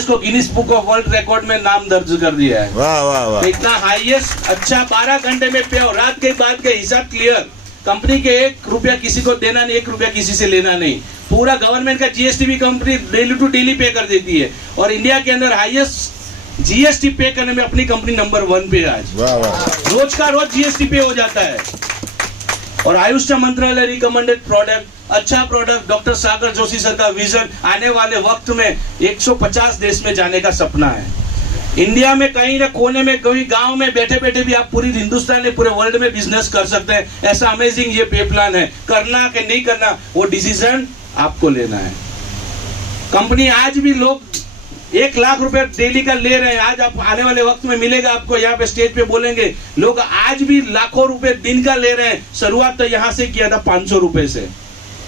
को Guinness book of world record में नाम दर्ज कर दिया है। वाह वाह वाह। तो इतना हाईएस्ट अच्छा 12 घंटे में पे और रात के बाद के हिसाब क्लियर। कंपनी के 1 रुपया किसी को देना नहीं, 1 रुपया किसी से लेना नहीं। पूरा गवर्नमेंट का जीएसटी भी कंपनी डेली टू डेली पे कर देती है और इंडिया के अंदर हाईएस्ट जीएसटी पे करने में अपनी कंपनी नंबर 1 पे आज। वाह वाह। रोज का रोज जीएसटी पे हो जाता है। और आयुष मंत्रालय रिकमेंडेड प्रोडक्ट, अच्छा प्रोडक्ट। डॉक्टर सागर जोशी सर का विजन आने वाले वक्त में 150 देश में जाने का सपना है। इंडिया में कहीं ना कोने में कहीं गांव में बैठे बैठे भी आप पूरी हिंदुस्तान में पूरे वर्ल्ड में बिजनेस कर सकते हैं। ऐसा अमेजिंग ये पे प्लान है। करना कि नहीं करना वो डिसीजन आपको लेना है। कंपनी आज भी लोग 1 लाख रुपए डेली का ले रहे हैं। आज आप आने वाले वक्त में मिलेगा आपको, यहाँ पे स्टेज पे बोलेंगे लोग आज भी लाखों रुपए दिन का ले रहे हैं। शुरुआत तो यहाँ से किया था 500 रुपए से।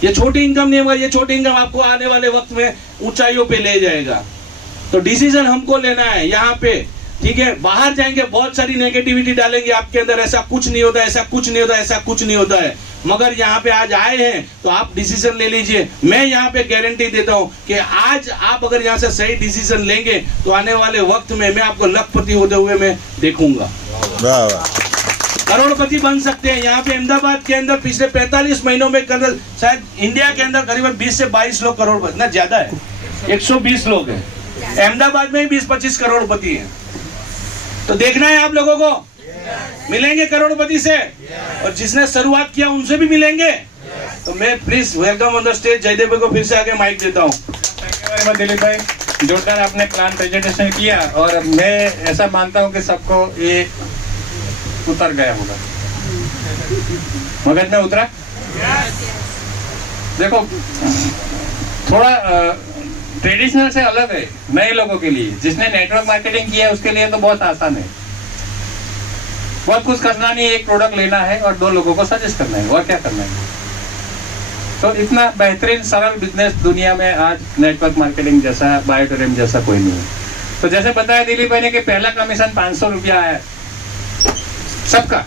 ये छोटी इनकम नहीं होगा, ये छोटी इनकम आपको आने वाले वक्त में ऊंचाइयों पे ले जाएगा। तो डिसीजन हमको लेना है यहाँ पे, ठीक है। बाहर जाएंगे बहुत सारी नेगेटिविटी डालेंगे आपके अंदर, ऐसा कुछ नहीं होता, ऐसा कुछ नहीं होता, ऐसा कुछ नहीं होता है। मगर यहाँ पे आज आए हैं तो आप डिसीजन ले लीजिए। मैं यहाँ पे गारंटी देता हूँ कि आज आप अगर यहाँ से सही डिसीजन लेंगे तो आने वाले वक्त में मैं आपको लखपति होते हुए मैं देखूंगा। करोड़पति बन सकते हैं। यहाँ पे अहमदाबाद के अंदर पिछले 45 महीनों में शायद इंडिया के अंदर करीबन 20 से 22 लोग करोड़पति, ना ज्यादा है, 120 लोग हैं। अहमदाबाद में ही 20-25 करोड़पति हैं। तो देखना है आप लोगों को, मिलेंगे करोड़पति से और जिसने शुरुआत किया उनसे भी मिलेंगे। तो मैं please welcome on the stage Jaidev को फिर से आगे माइक देता हूँ। दिलीप भाई, जोरदार आपने प्लान प्रेजेंटेशन किया और मैं ऐसा मानता हूँ कि सबको ये उतर गया होगा, मगज में उतरा। देखो थोड़ा ट्रेडिशनल से अलग है नए लोगों के लिए। जिसने नेटवर्क मार्केटिंग किया है उसके लिए तो बहुत आसान है, बहुत कुछ करना नहीं, एक प्रोडक्ट लेना है और 2 लोगों को सजेस्ट करना है, और क्या करना है। तो इतना बेहतरीन सरल बिजनेस दुनिया में आज नेटवर्क मार्केटिंग जैसा, बायोटेरियम जैसा कोई नहीं है। तो जैसे बताया दिलीप भाई ने कि पहला कमीशन 500 रुपया है सबका।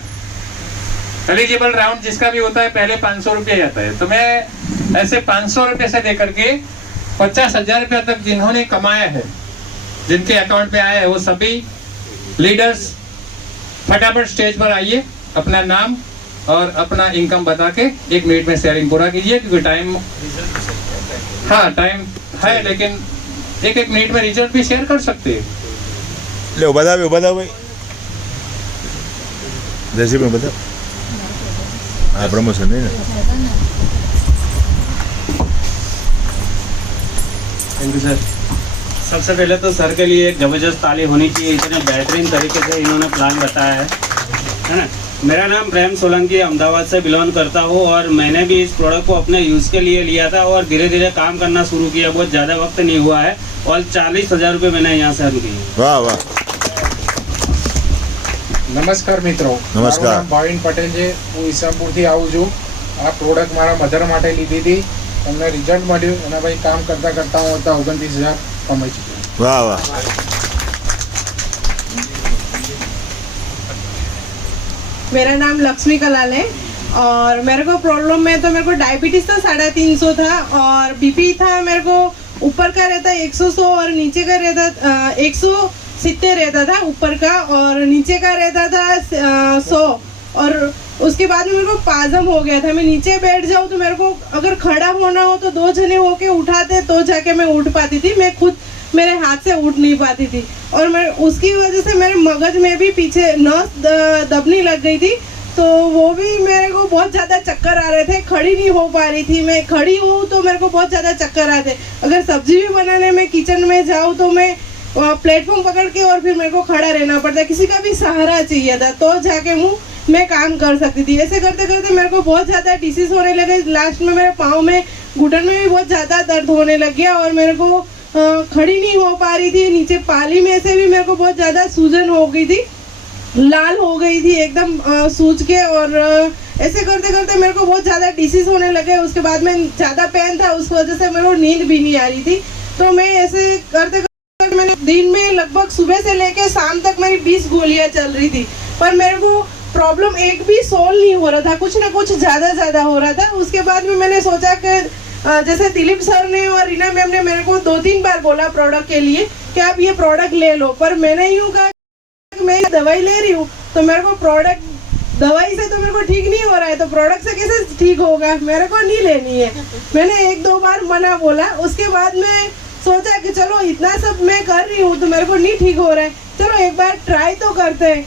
एलिजिबल राउंड जिसका भी होता है पहले 500 रुपया आता है। तो मैं ऐसे 500 रुपये से लेकर के 50,000 रुपया तक जिन्होंने कमाया है, जिनके अकाउंट में आया है, वो सभी लीडर्स फटाफट स्टेज पर आइए, अपना नाम और अपना इनकम बता के 1 मिनट में शेयरिंग पूरा कीजिए, क्योंकि टाइम है, लेकिन 1 मिनट में रिजल्ट भी शेयर कर सकते हैं। ले बताओ भाई, जैसे मैं बताओ। हाँ, प्रमोशन नहीं ना। Thank you sir. सबसे पहले तो सर के लिए एक ज़बरदस्त ताली होनी चाहिए, इतने बेहतरीन तरीके से इन्होंने प्लान बताया है ना। मेरा नाम प्रेम सोलंकी, अहमदाबाद से बिलोंग करता हूँ और मैंने भी इस प्रोडक्ट को अपने यूज़ के लिए लिया था और धीरे धीरे काम करना शुरू किया। बहुत ज़्यादा वक्त नहीं हुआ है और 40,000 रुपये मैंने यहाँ से अर्न किए। वाह वाह। નમસ્કાર મિત્રો, નમસ્કાર. મારું નામ ભાવિન પટેલ છે. હું ઈસમપુરથી આવું છું. આ પ્રોડક્ટ મારા મધર માટે લીધી હતી, તમને રિઝલ્ટ મળ્યું અને ભાઈ કામ કરતાં કરતાં હું અત્યારે 29,000 કમાઈ ચૂક્યો. वाह वाह। मेरा नाम लक्ष्मी कलाल है और मेरे को प्रॉब्लम में तो मेरे को डायबिटीज था 350 था और बीपी था मेरे को ऊपर का रहता 100 और नीचे का रहता 170 रहता था ऊपर का और नीचे का रहता था 100 और उसके बाद में मेरे को पाजम हो गया था। मैं नीचे बैठ जाऊँ तो मेरे को अगर खड़ा होना हो तो 2 जने होके उठाते तो जाके मैं उठ पाती थी, मैं खुद मेरे हाथ से उठ नहीं पाती थी और मैं उसकी वजह से मेरे मगज में भी पीछे नस दबने लग गई थी। तो वो भी मेरे को बहुत ज़्यादा चक्कर आ रहे थे, खड़ी नहीं हो पा रही थी। मैं खड़ी हूँ तो मेरे को बहुत ज़्यादा चक्कर आते। अगर सब्जी भी बनाने में किचन में जाऊँ तो मैं प्लेटफॉर्म पकड़ के और फिर मेरे को खड़ा रहना पड़ता, किसी का भी सहारा चाहिए था तो जाके मैं काम कर सकती थी। ऐसे करते करते मेरे को बहुत ज़्यादा डिसीज होने लगे। लास्ट में मेरे पाँव में, घुटन में भी बहुत ज़्यादा दर्द होने लग गया और मेरे को खड़ी नहीं हो पा रही थी। नीचे पाली में से भी मेरे को बहुत ज़्यादा सूजन हो गई थी, लाल हो गई थी एकदम सूज के और ऐसे करते करते मेरे को बहुत ज़्यादा डिसीज होने लगे। उसके बाद में ज़्यादा पेन था, उस वजह से मेरे को नींद भी नहीं आ रही थी। तो मैं ऐसे करते करते मैंने दिन में लगभग सुबह से लेके शाम तक मेरी 20 गोलियाँ चल रही थी, पर मेरे को प्रॉब्लम एक भी सोल्व नहीं हो रहा था, कुछ ना कुछ ज़्यादा हो रहा था। उसके बाद में मैंने सोचा कि जैसे दिलीप सर ने और रीना मैम ने मेरे को 2-3 बार बोला प्रोडक्ट के लिए कि आप ये प्रोडक्ट ले लो, पर मैंने यूँ कहा कि मैं दवाई ले रही हूँ तो मेरे को प्रोडक्ट दवाई से तो मेरे को ठीक नहीं हो रहा है, तो प्रोडक्ट से कैसे ठीक होगा, मेरे को नहीं लेनी है। मैंने 1-2 बार मना बोला। उसके बाद मैं सोचा कि चलो इतना सब मैं कर रही हूँ तो मेरे को नहीं ठीक हो रहा है, चलो एक बार ट्राई तो करते हैं।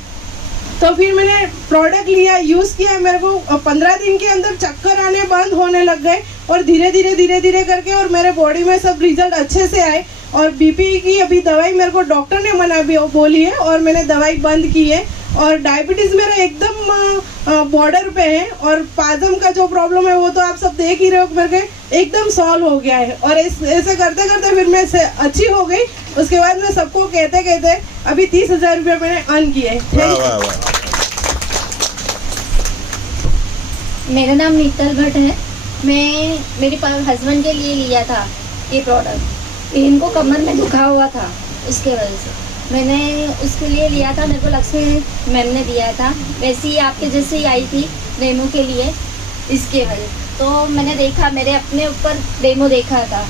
तो फिर मैंने प्रोडक्ट लिया, यूज़ किया। मेरे को 15 दिन के अंदर चक्कर आने बंद होने लग गए और धीरे धीरे करके और मेरे बॉडी में सब रिजल्ट अच्छे से आए। और बीपी की अभी दवाई मेरे को डॉक्टर ने मना भी बोली है और मैंने दवाई बंद की है। और डायबिटीज़ मेरा एकदम बॉर्डर पे है और पाजम का जो प्रॉब्लम है वो तो आप सब देख ही रहे हो, मेरे को एकदम सॉल्व हो गया है। और ऐसे करते करते फिर मैं अच्छी हो गई। उसके बाद मैं सबको कहते अभी 30,000 रुपये मैंने अर्न किए। वाह वाह वाह। मेरा नाम नीतल भट्ट है। मैं मेरे हस्बैंड के लिए लिया था ये प्रोडक्ट। इनको कमर में दुखा हुआ था, उसके वजह से मैंने उसके लिए लिया था। मेरे को लक्ष्मी मैम ने दिया था, वैसे ही आपके जैसे ही आई थी डेमो के लिए, इसके वजह। तो मैंने देखा, मेरे अपने ऊपर डेमो देखा था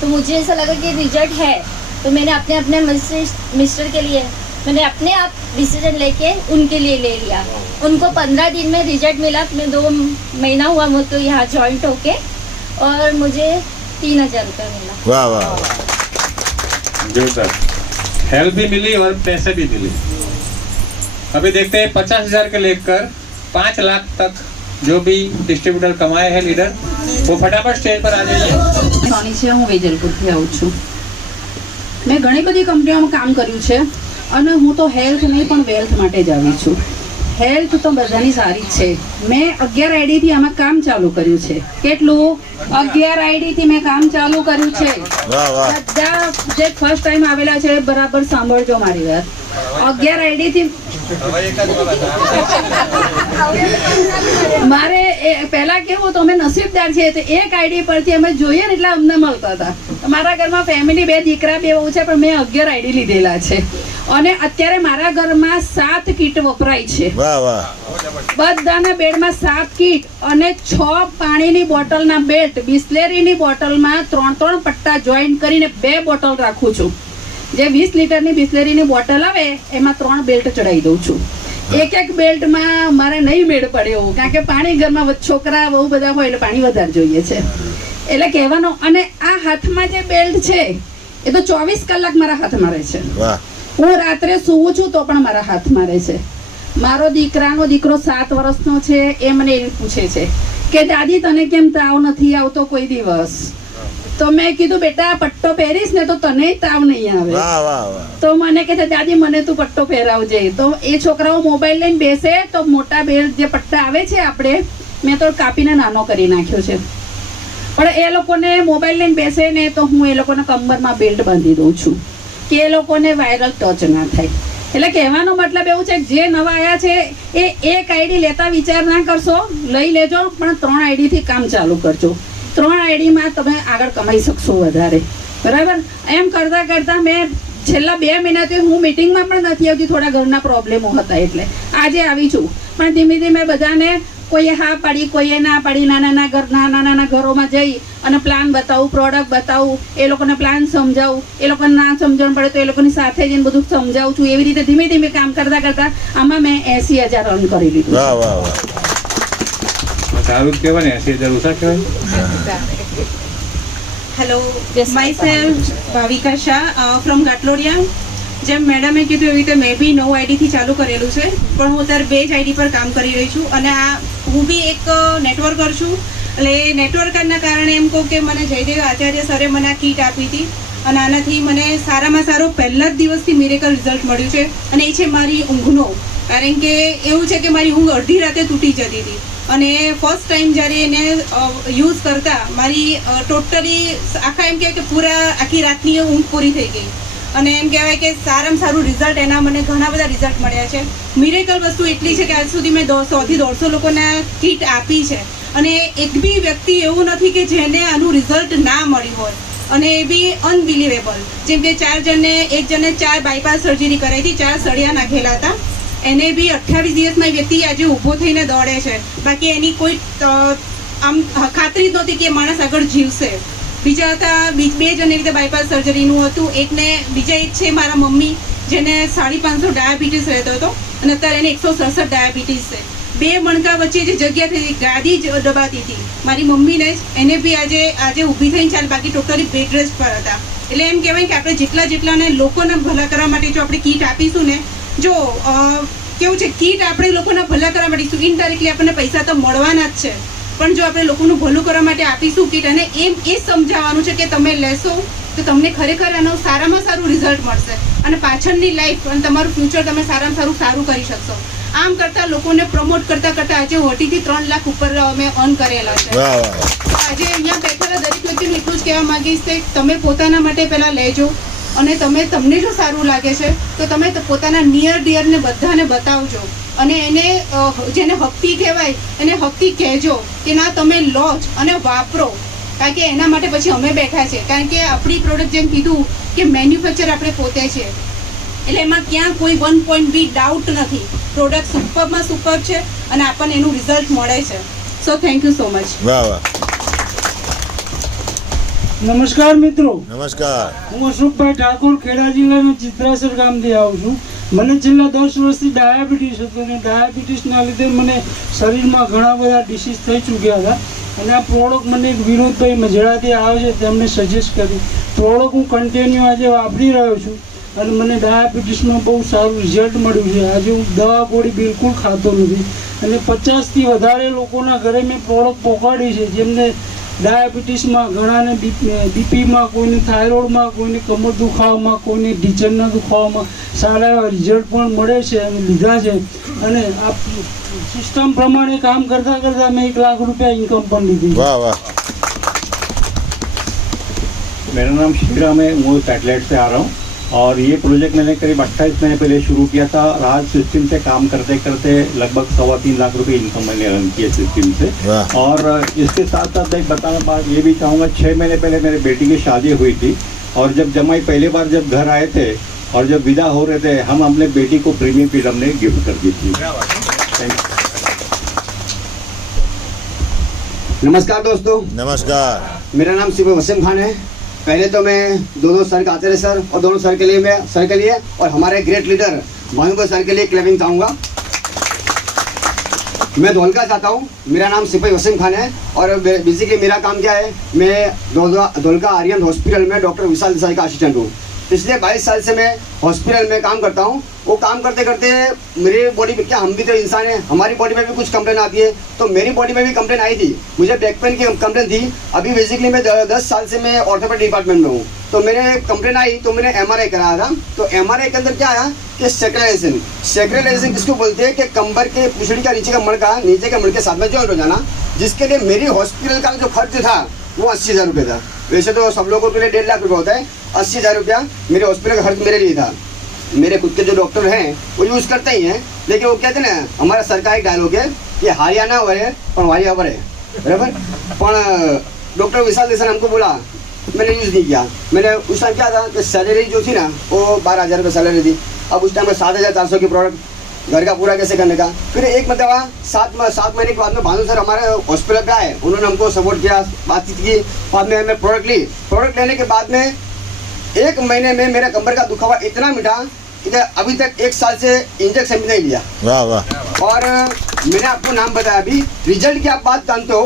तो मुझे ऐसा लगा कि रिजल्ट है, तो मैंने अपने मिस्टर के लिए मैंने अपने आप डिसीजन लेके उनके लिए ले लिया। उनको 15 दिन में रिजल्ट मिला। मैं 2 महीना हुआ मुझको यहाँ जॉइंट होके और मुझे 3,000 रुपये मिला। वाह वाह। जो सर हेल्प भी मिली और पैसे भी मिले। अभी देखते हैं 50,000 के लेकर 5 लाख तक जो भी डिस्ट्रीब्यूटर कमाए हैं लीडर, वो फटाफट स्टेज पर आ जाइए। સોની છે, હું વેજલપુરથી આવું છું। મેં ઘણી બધી કંપનીઓમાં કામ કર્યું છે અને હું તો હેલ્થ નહીં પણ વેલ્થ માટે જ આવી છું। હેલ્થ તો બધાની સારી જ છે। મેં 11 આઈડીથી આમાં કામ ચાલુ કર્યું છે। કેટલું? 11 આઈડીથી મેં કામ ચાલુ કર્યું છે। વાહ વાહ। બધા જે ફર્સ્ટ ટાઈમ આવેલા છે બરાબર સાંભળજો મારી વાત। 11 આઈડીથી મારે પહેલા કેવું તો અમે નસીબદાર છીએ, તો એક આઈડી પરથી અમે જોઈએ ને એટલે અમને મળતા હતા। મારા ઘરમાં ફેમિલી 2 દીકરા 2 વહુ છે, પણ મેં 11 આઈડી લીધેલા છે અને અત્યારે મારા ઘરમાં 7 કીટ વપરાય છે। વાહ વાહ। બધાના બેડમાં 7 કીટ અને 6 પાણીની બોટલના બેલ્ટ, બિસ્લેરીની બોટલમાં 3 પટ્ટા જોઈન્ટ કરીને 2 બોટલ રાખું છું। જે 20 લીટરની બિસ્લેરીની બોટલ આવે એમાં 3 બેલ્ટ ચડાવી દઉં છું। એક બેલ્ટમાં મારે નહીં મેળ પડે એવું, કારણ કે પાણી ઘરમાં છોકરા બહુ બધા હોય એટલે પાણી વધારે જોઈએ છે, એટલે કહેવાનો। અને આ હાથમાં જે બેલ્ટ છે એ તો 24 કલાક મારા હાથમાં રહે છે। વાહ। હું રાત્રે સૂવું છું તો પણ મારા હાથમાં રહે છે। મારો દીકરો 7 વર્ષનો છે, એ મને એવું પૂછે છે કે દાદી તને કેમ તાવ નથી આવતો કોઈ દિવસ? તો મેં કીધું બેટા પટ્ટો પહેરીશ ને તો તને તાવ નહીં આવે। વાહ વાહ વાહ। તો મને કહે છે દાદી મને તું પટ્ટો પહેરાવજે। તો એ છોકરાઓ મોબાઈલ લઈને બેસે તો મોટા બેલ્ટ જે પટ્ટા આવે છે આપણે, મેં તો કાપીને નાનો કરી નાખ્યો છે, પણ એ લોકોને મોબાઈલ લઈને બેસે ને તો હું એ લોકોને કમરમાં બેલ્ટ બાંધી દઉં છું કે એ લોકોને વાયરલ ટચ ના થાય। એટલે કહેવાનો મતલબ એવું છે કે જે નવા આવ્યા છે એ એક આઈડી લેતા વિચાર ના કરશો, લઈ લેજો, પણ 3 આઈડીથી કામ ચાલુ કરજો। 3 આઈડીમાં તમે આગળ કમાઈ શકશો વધારે, બરાબર? એમ કરતાં કરતાં મેં છેલ્લા 2 મહિનાથી હું મિટિંગમાં પણ નથી આવતી, થોડા ઘરના પ્રોબ્લેમો હતા એટલે આજે આવી છું। પણ ધીમે ધીમે બધાને કોઈએ હા પાડી, કોઈએ ના પાડી, નાના ઘરોમાં જઈ અને પ્લાન બતાવું, પ્રોડક્ટ બતાવું, એ લોકોને પ્લાન સમજાવું, એ લોકોને ના સમજણ પડે તો એ લોકોની સાથે જઈને બધું સમજાવું છું। એવી રીતે ધીમે ધીમે કામ કરતાં કરતાં આમાં મેં 80,000 અર્ન કરી લીધું। વાહ વાહ વાહ। સારું જ કહેવાય ને, 80,000 ઓછા કહેવાય? Hello, myself Bhavika Shah from Ghatlodia. જેમ મેડમે કીધું એવી રીતે મેં બી 9 આઈડીથી ચાલુ કરેલું છે, પણ હું અત્યારે 2 જ આઈડી પર કામ કરી રહી છું। અને આ હું બી એક નેટવર્કર છું, એટલે નેટવર્કરના કારણે એમ કહું કે મને જયદેવ આચાર્ય સરે મને આ કીટ આપી હતી અને આનાથી મને સારામાં સારો પહેલા જ દિવસથી મિરેકલ રિઝલ્ટ મળ્યું છે। અને એ છે મારી ઊંઘનો, કારણ કે એવું છે કે મારી ઊંઘ અડધી રાતે તૂટી જતી હતી અને ફર્સ્ટ ટાઈમ જ્યારે એને યુઝ કરતા મારી ટોટલી આખા એમ કહેવાય કે આખી રાતની ઊંઘ પૂરી થઈ ગઈ। અને એમ કહેવાય કે સારામાં સારું રિઝલ્ટ એના મને ઘણા બધા રિઝલ્ટ મળ્યા છે। મિરેકલ વસ્તુ એટલી છે કે આજ સુધી મેં 100 થી 150 લોકોને કીટ આપી છે અને એક બી વ્યક્તિ એવું નથી કે જેને આનું રિઝલ્ટ ના મળ્યું હોય, અને એ બી અનબિલિવેબલ। જેમ કે 4 જણને, એક જણને 4 બાયપાસ સર્જરી કરાવી હતી, 4 સળિયા નાખેલા હતા, એને બી 28 દિવસમાં વ્યક્તિ આજે ઊભો થઈને દોડે છે। બાકી એની કોઈ આમ ખાતરી જ નહોતી કે માણસ આગળ જીવશે. બીજા હતા 2 જણને રીતે બાયપાસ સર્જરીનું હતું. બીજા એક છે મારા મમ્મી, જેને 550 ડાયાબિટીસ રહેતો હતો અને અત્યારે એને 167 ડાયાબિટીસ છે. 2 મણકા વચ્ચે જે જગ્યા થઈ, ગાદી જ દબાતી હતી મારી મમ્મીને જ, એને બી આજે ઊભી થઈને ચાલ, બાકી ટોટલી બેડ રેસ્ટ પર હતા. એટલે એમ કહેવાય કે આપણે જેટલાને લોકોને ભલા કરવા માટે જો આપણે કીટ આપીશું ને, જો કેવું છે, કીટ આપણે લોકોના ભલા કરવા માટે ઇનડાયરેક્ટલી આપણને પૈસા તો મળવાના જ છે, પણ જો આપણે લોકોનું ભલું કરવા માટે આપીશું કીટ, અને એ જ સમજાવવાનું છે કે તમે લેશો તો તમને ખરેખર આનું સારામાં સારું રિઝલ્ટ મળશે અને પાછળની લાઈફ અને તમારું ફ્યુચર તમે સારામાં સારું કરી શકશો. આમ કરતા લોકોને પ્રમોટ કરતા આજે 2.5 થી 3 લાખ ઉપર અમે અર્ન કરેલા છે. આજે અહીંયા બેઠેલા દરેક વ્યક્તિને એટલું જ કહેવા માંગીશ કે તમે પોતાના માટે પહેલા લેજો, અને તમને જો સારું લાગે છે તો તમે પોતાના નિયર ડિયરને બધાને બતાવજો, અને એને જેને હકતી કહેવાય એને હકતી કહેજો કે ના તમે લો જ અને વાપરો, કારણ કે એના માટે પછી અમે બેઠા છે. કારણ કે આપણી પ્રોડક્ટ જેમ કીધું કે મેન્યુફેક્ચર આપણે પોતે છે, એટલે એમાં ક્યાં કોઈ 1 પોઈન્ટ બી ડાઉટ નથી. પ્રોડક્ટ સુપરમાં સુપર છે અને આપણને એનું રિઝલ્ટ મળે છે. So thank you so much. વાહ વાહ. નમસ્કાર મિત્રો. નમસ્કાર. હું અશોકભાઈ ઠાકોર, ખેડા જિલ્લાના ચિત્રાસર ગામથી આવું છું. મને છેલ્લા 10 વર્ષથી ડાયાબિટીસ હતો અને ડાયાબિટીસના લીધે મને શરીરમાં ઘણા બધા ડિસીઝ થઈ ચૂક્યા હતા, અને આ પ્રોડક્ટ મને વિનોદભાઈ મજડાથી આવે છે તેમને સજેસ્ટ કરી. પ્રોડક્ટ હું કન્ટિન્યુ આજે વાપરી રહ્યો છું અને મને ડાયાબિટીસમાં બહુ સારું રિઝલ્ટ મળ્યું છે. આજે હું દવા ગોળી બિલકુલ ખાતો નથી, અને 50થી વધારે લોકોના ઘરે મેં પ્રોડક્ટ પહોંચાડી છે, જેમને ડાયાબિટીસમાં, ઘણાને બીપીમાં, કોઈને થાઇરોઇડમાં, કોઈને કમર દુખાવામાં, કોઈને ઢીચણના દુખાવામાં સારા એવા રિઝલ્ટ પણ મળે છે અને લીધા છે. અને આ સિસ્ટમ પ્રમાણે કામ કરતાં કરતાં મેં 1 લાખ रुपया इनकम પણ લીધી. वाह वाह. मेरा नाम श्रीराम है, मैं सैटेलाइट से आ रहा हूँ और ये प्रोजेक्ट मैंने करीब 28 महीने पहले शुरू किया था. राज सिस्टम से काम करते करते लगभग 3.25 लाख रुपए इनकम मैंने अर्न किया सिस्टम से. और इसके साथ साथ एक बताना बात ये भी चाहूँगा, 6 महीने पहले मेरे बेटी की शादी हुई थी और जब जमाई पहली बार जब घर आए थे और जब विदा हो रहे थे, हम अपने बेटी को प्रीमियम किट हमने गिफ्ट कर दी थी. नमस्कार दोस्तों. नमस्कार. मेरा नाम सिपह वसीम खान है. पहले तो मैं दोनों सर का आचार्य सर और दोनों सर के लिए मैं सर के लिए और हमारे ग्रेट लीडर भानुभाई सर के लिए क्लेपिंग चाहूँगा. मैं धोलका चाहता हूँ. मेरा नाम सिपह वसीम खान है और बेसिकली मेरा काम क्या है, मैं धोलका आर्यन हॉस्पिटल में डॉक्टर विशाल देसाई का असिस्टेंट हूँ. पिछले 22 साल से मैं हॉस्पिटल में काम करता हूँ. वो काम करते करते मेरी बॉडी में, क्या हम भी तो इंसान हैं, हमारी बॉडी में भी कुछ कंप्लेन आती है, तो मेरी बॉडी में भी कंप्लेन आई थी. मुझे बैक पेन की कंप्लेन थी. अभी बेसिकली मैं 10 साल से मैं ऑर्थोपेडिक डिपार्टमेंट में हूँ, तो मेरे कंप्लेन आई तो मैंने MRI कराया था. तो MRI के अंदर क्या आया कि सेक्रेलाइजेशन. सेक्रेलाइजेशन किसको बोलते हैं कि कंबर के पुछड़ी का नीचे का मणका, नीचे के मणके के साथ में जॉइंट हो जाना, जिसके लिए मेरी हॉस्पिटल का जो खर्च था वो 80,000 रुपये था. वैसे तो सब लोगों के लिए 1.5 लाख रुपये होता है. 80,000 रुपया मेरे हॉस्पिटल का खर्च मेरे लिए था. मेरे खुद के जो डॉक्टर हैं वो यूज़ करते ही हैं, लेकिन वो कहते हैं ना, हमारा सरकारी डायलॉग है कि हरियाणा वरे पण वारी अवर है, बराबर. पर डॉक्टर विशाल देसाई हमको बोला, मैंने यूज़ नहीं किया. मैंने उस टाइम क्या था कि सैलरी जो थी ना वो 12,000 रुपये सैलरी थी. अब उस टाइम में 7,400 की प्रोडक्ट, घर का पूरा कैसे करने का. फिर एक मतलब 7 महीने के बाद में भानु सर हमारे हॉस्पिटल पे आए, उन्होंने हमको सपोर्ट किया, बातचीत की. बाद में हमें प्रोडक्ट ली. प्रोडक्ट लेने के बाद में 1 महीने में मेरा कमर का दुखावा इतना मिटा कि अभी तक 1 साल से इंजेक्शन भी नहीं लिया. वाह वाह. और मैंने आपको नाम बताया. अभी रिजल्ट की आप बात जानते हो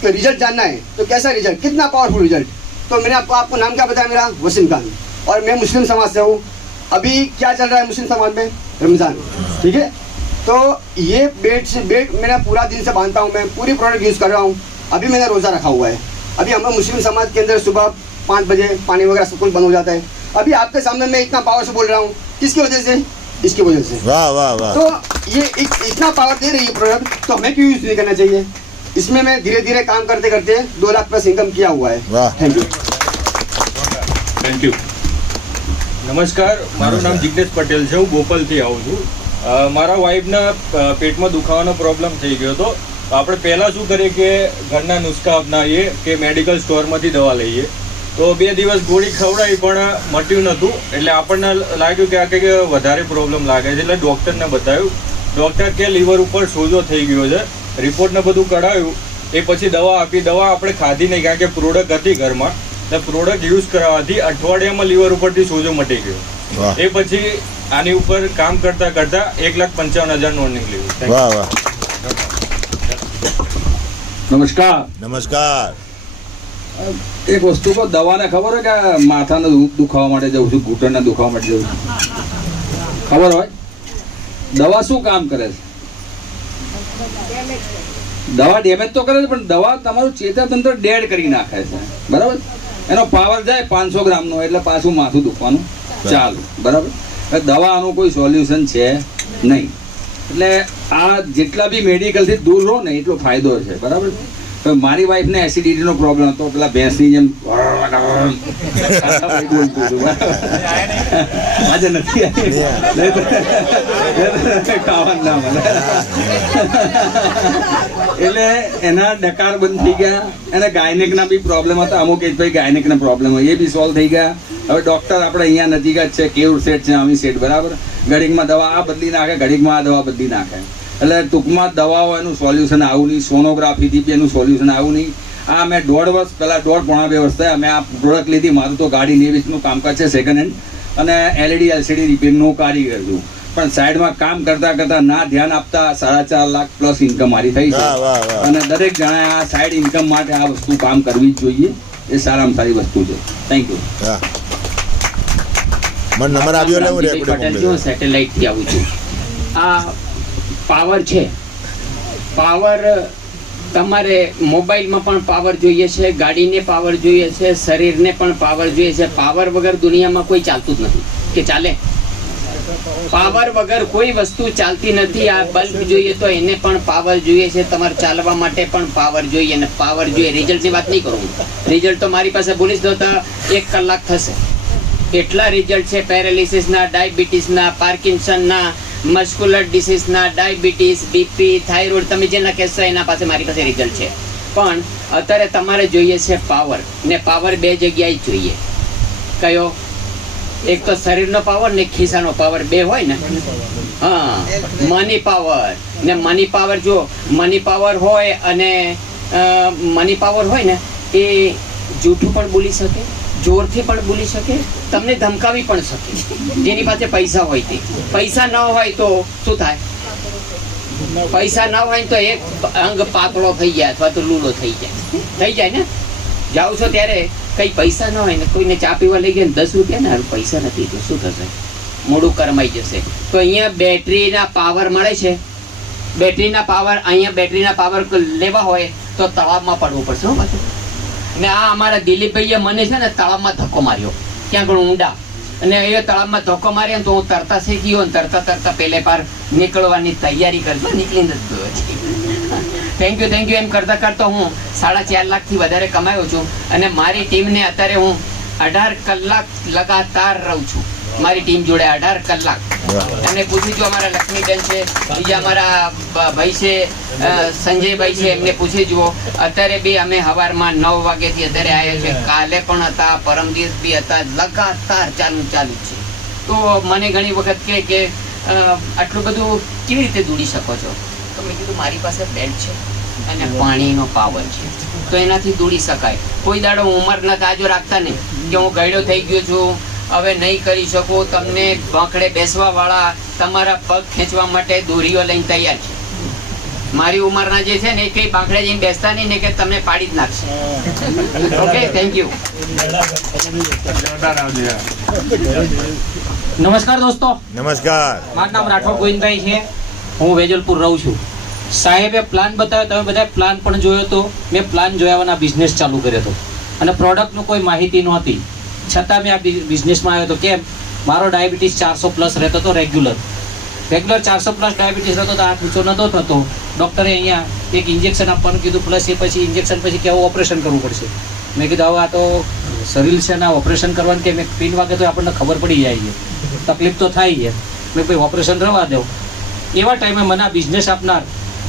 कि रिजल्ट जानना है तो कैसा रिजल्ट, कितना पावरफुल रिजल्ट. तो मैंने आपको नाम क्या बताया, मेरा वसीम खान, और मैं मुस्लिम समाज से हूँ. अभी क्या चल रहा है मुस्लिम समाज में, रमज़ान, ठीक है. तो ये बेड मैंने पूरा दिन से बांधता हूँ, मैं पूरी प्रोडक्ट यूज़ कर रहा हूँ. अभी मैंने रोज़ा रखा हुआ है. अभी हम मुस्लिम समाज के अंदर सुबह 5 बजे पानी वगैरह सब कुछ बंद हो जाता है. अभी आपके सामने मैं इतना पावर से बोल रहा हूँ, किसकी वजह से, इसकी वजह से. वाह वाह वाह. तो ये इतना पावर दे रही है प्रोडक्ट, तो हमें क्यों यूज़ नहीं करना चाहिए. इसमें मैं धीरे धीरे काम करते करते 2 लाख प्लस इनकम किया हुआ है. वाह. Thank you. Thank you. નમસ્કાર, મારું નામ જિગ્નેશ પટેલ છે. હું બોપલથી આવું છું. મારા વાઈફના પેટમાં દુખાવાનો પ્રોબ્લેમ થઈ ગયો હતો. આપણે પહેલાં શું કરીએ કે ઘરના નુસ્ખા અપનાવીએ કે મેડિકલ સ્ટોરમાંથી દવા લઈએ. તો 2 દિવસ ગોળી ખવડાવી પણ મટ્યું નહોતું. એટલે આપણને લાગ્યું કે આ કંઈક વધારે પ્રોબ્લેમ લાગે છે. એટલે ડૉક્ટરને બતાવ્યું. ડૉક્ટર કે લીવર ઉપર સોજો થઈ ગયો છે. રિપોર્ટને બધું કઢાવ્યું એ પછી દવા આપી, દવા આપણે ખાધી નહીં કારણ કે પ્રોડક્ટ હતી ઘરમાં, એટલે પ્રોડક્ટ યુઝ કરાવવાથી અઠવાડિયામાં લીવર ઉપરથી સોજો મટી ગયો. એ પછી આની ઉપર કામ કરતા કરતા 1,55,000 અર્નિંગ લીધું. વાહ વાહ. નમસ્કાર. નમસ્કાર. એક વસ્તુ કહો, દવાને ખબર હોય કે માથાના દુખાવા માટે જવું છું, ઘૂંટણના દુખાવા માટે જવું છું, ખબર હોય? દવા શું કામ કરે છે? દવા ડેમેજ તો કરે છે, પણ દવા તમારું ચેતાતંત્ર ડેડ કરી નાખે છે, બરાબર? એનો પાવર જાય 500 ગ્રામનો એટલે પાછું માથું દુખવાનું ચાલુ, બરાબર? દવા આનું કોઈ સોલ્યુશન છે નહીં. એટલે આ જેટલા બી મેડિકલથી દૂર રહો ને એટલો ફાયદો છે, બરાબર? તો મારી વાઈફને એસિડિટીનો પ્રોબ્લેમ હતો, પેલા ભેંસની જેમ આજે નથી ખાવાનું ના મળે એટલે એના ડકાર બંધ થઈ ગયા. એને ગાયનેકના બી પ્રોબ્લેમ હતા, અમુક એક ભાઈ ગાયનેકના પ્રોબ્લેમ હોય એ બી સોલ્વ થઈ ગયા. હવે ડૉક્ટર આપણે અહીંયા નજીક જ છે, કેવું સેટ છે, અમી સેટ, બરાબર? ઘડીકમાં દવા આ બદલી નાખે, ઘડીકમાં આ દવા બદલી નાખે. એટલે ટૂંકમાં દવાઓ એનું સોલ્યુશન આવું નહીં, સોનોગ્રાફીથી બી એનું સોલ્યુશન આવું નહીં. આ મેં 1.5 વર્ષ પહેલાં, 1.5-2 વર્ષ થયા મેં આ પ્રોડક્ટ લીધી. મારું તો ગાડી નેવિસનું કામકાજ છે, સેકન્ડ હેન્ડ, અને LED LCD રિપેરનું કારીગર છું. પણ સાઈડમાં કામ કરતા કરતા ના ધ્યાન આપતા 4.5 લાખ પ્લસ ઇન્કમ મારી થઈ છે. અને દરેક જણાએ આ સાઈડ ઇન્કમ માટે આ વસ્તુ કામ કરવી જ જોઈએ. એ સારામાં સારી વસ્તુ છે. Thank you. મને નંબર આપ્યો એટલે હું પટેલ છું, સેટેલાઇટથી આવું છું. આ પાવર છે, પાવર તમારે મોબાઈલમાં પણ પાવર જોઈએ છે, ગાડીને પાવર જોઈએ છે, શરીરને પણ પાવર જોઈએ છે. પાવર વગર દુનિયામાં કોઈ ચાલતું જ નથી, કે ચાલે? પાવર વગર કોઈ વસ્તુ ચાલતી નથી. આ બલ્બ જોઈએ તો એને પણ પાવર જોઈએ છે, તમારે ચાલવા માટે પણ પાવર જોઈએ, અને પાવર જોઈએ. રિઝલ્ટની વાત નહીં કરું, રિઝલ્ટ તો મારી પાસે બોલીશ તો 1 કલાક થશે. એટલા રિઝલ્ટ છે પેરાલિસિસના, ડાયાબિટીસના, પાર્કિન્સનના, મસ્ક્યુલર ડિસીઝના, ડાયાબિટીસ, બીપી, થાઇરોઇડ, તમે જેના કહેશો એના પાસે મારી પાસે રિઝલ્ટ છે. પણ અત્યારે તમારે જોઈએ છે પાવર, ને પાવર 2 જગ્યાએ જ જોઈએ. કયો? એક તો શરીરનો પાવર ને ખિસ્સાનો પાવર, 2 હોય ને. હા, મની પાવર ને મની પાવર. જો મની પાવર હોય અને મની પાવર હોય ને, એ જૂઠું પણ બોલી શકે, જોરથી પણ બોલી શકે, તમને ધમકાવી પણ શકે. જેની પાસે પૈસા હોય તે. પૈસા ન હોય તો શું થાય? પૈસા ન હોય તો એક અંગ પાતળો થઈ જાય અથવા તો લૂલો થઈ જાય ને. જાઓ છો ત્યારે કઈ પૈસા ન હોય ને, કોઈને ચા પીવા લઈ ગયા 10 રૂપિયા ને, પૈસા નથી તો શું થશે? મોડું કરમાઈ જશે. તો અહીંયા બેટરીના પાવર મળે છે. બેટરીના પાવર, અહીંયા બેટરીના પાવર લેવા હોય તો તળાવમાં પડવું પડશે. શું બધું? ને આ અમારા દિલીપભાઈએ મને છે ને તળાવમાં ધક્કો માર્યો, ક્યાં ઘણું ઊંડા. અને એ તળાવમાં ધક્કો માર્યો તો હું તરતા શીખી ગયો, તરતા પહેલે પાર નીકળવાની તૈયારી કરજો, નીકળી નથી ગયો. થેન્ક યુ એમ કરતા કરતા હું 4.5 લાખથી વધારે કમાયો છું. અને મારી ટીમને અત્યારે હું 18 કલાક લગાતાર રહું છું મારી ટીમ જોડે. 18 કલાક. એમને પૂછી જો, અમારા લક્ષ્મીબેન છે, બીજા અમારા ભાઈ છે સંજયભાઈ છે, એમને પૂછી જુઓ. અત્યારે બી અમે સવારમાં 9 વાગ્યાથી અત્યારે આવ્યા છે. કાલે પણ હતા, પરમ દિવસ બી હતા, લગાતાર ચાલુ છે. તો મને ઘણી વખત કે આટલું બધું કેવી રીતે દોડી શકો છો? તો મેં કીધું મારી પાસે બેલ્ટ છે અને પાણીનો પાવર છે, તો એનાથી દોડી શકાય. કોઈ દાડો ઉંમરના તાજો રાખતા નહીં કે હું ગયડો થઈ ગયો છું, હવે નહીં કરી શકો. તમને બાંકડે બેસવા વાળા તમારા પગ ખેંચવા માટે દોરીઓ લઈને તૈયાર છે. મારી ઉંમરના જે છે ને એ કઈ બાંકડે જઈને બેસતા નહીં ને કે તમને પાડી જ નાખશે. Okay, thank you. નમસ્કાર દોસ્તો. નમસ્કાર. મારું નામ રાઠોડ ગોવિંદભાઈ છે, હું વેજલપુર રહું છું. સાહેબે પ્લાન બતાવ્યો, તમે બધા પ્લાન પણ જોયો હતો. મેં પ્લાન જોયાવાના બિઝનેસ ચાલુ કર્યો હતો અને પ્રોડક્ટનું કોઈ માહિતી નહોતી, છતાં મેં આ બિઝનેસમાં આવ્યો હતો. કેમ? મારો ડાયાબિટીસ 400+ રહેતો હતો રેગ્યુલર 400+ ડાયાબિટીસ રહેતો હતો. હાથ ઊંચો નહોતો થતો. ડૉક્ટરે અહીંયા એક ઇન્જેક્શન આપવાનું કીધું, પ્લસ એ પછી ઇન્જેક્શન પછી કેવું ઓપરેશન કરવું પડશે. મેં કીધું હવે આ તો શરીર છે ને, ઓપરેશન કરવાનું કે મેં પિન વાગે તો આપણને ખબર પડી જાય છે, તકલીફ તો થાય છે. મેં ભાઈ ઓપરેશન રવા દો. એવા ટાઈમે મને આ બિઝનેસ આપનાર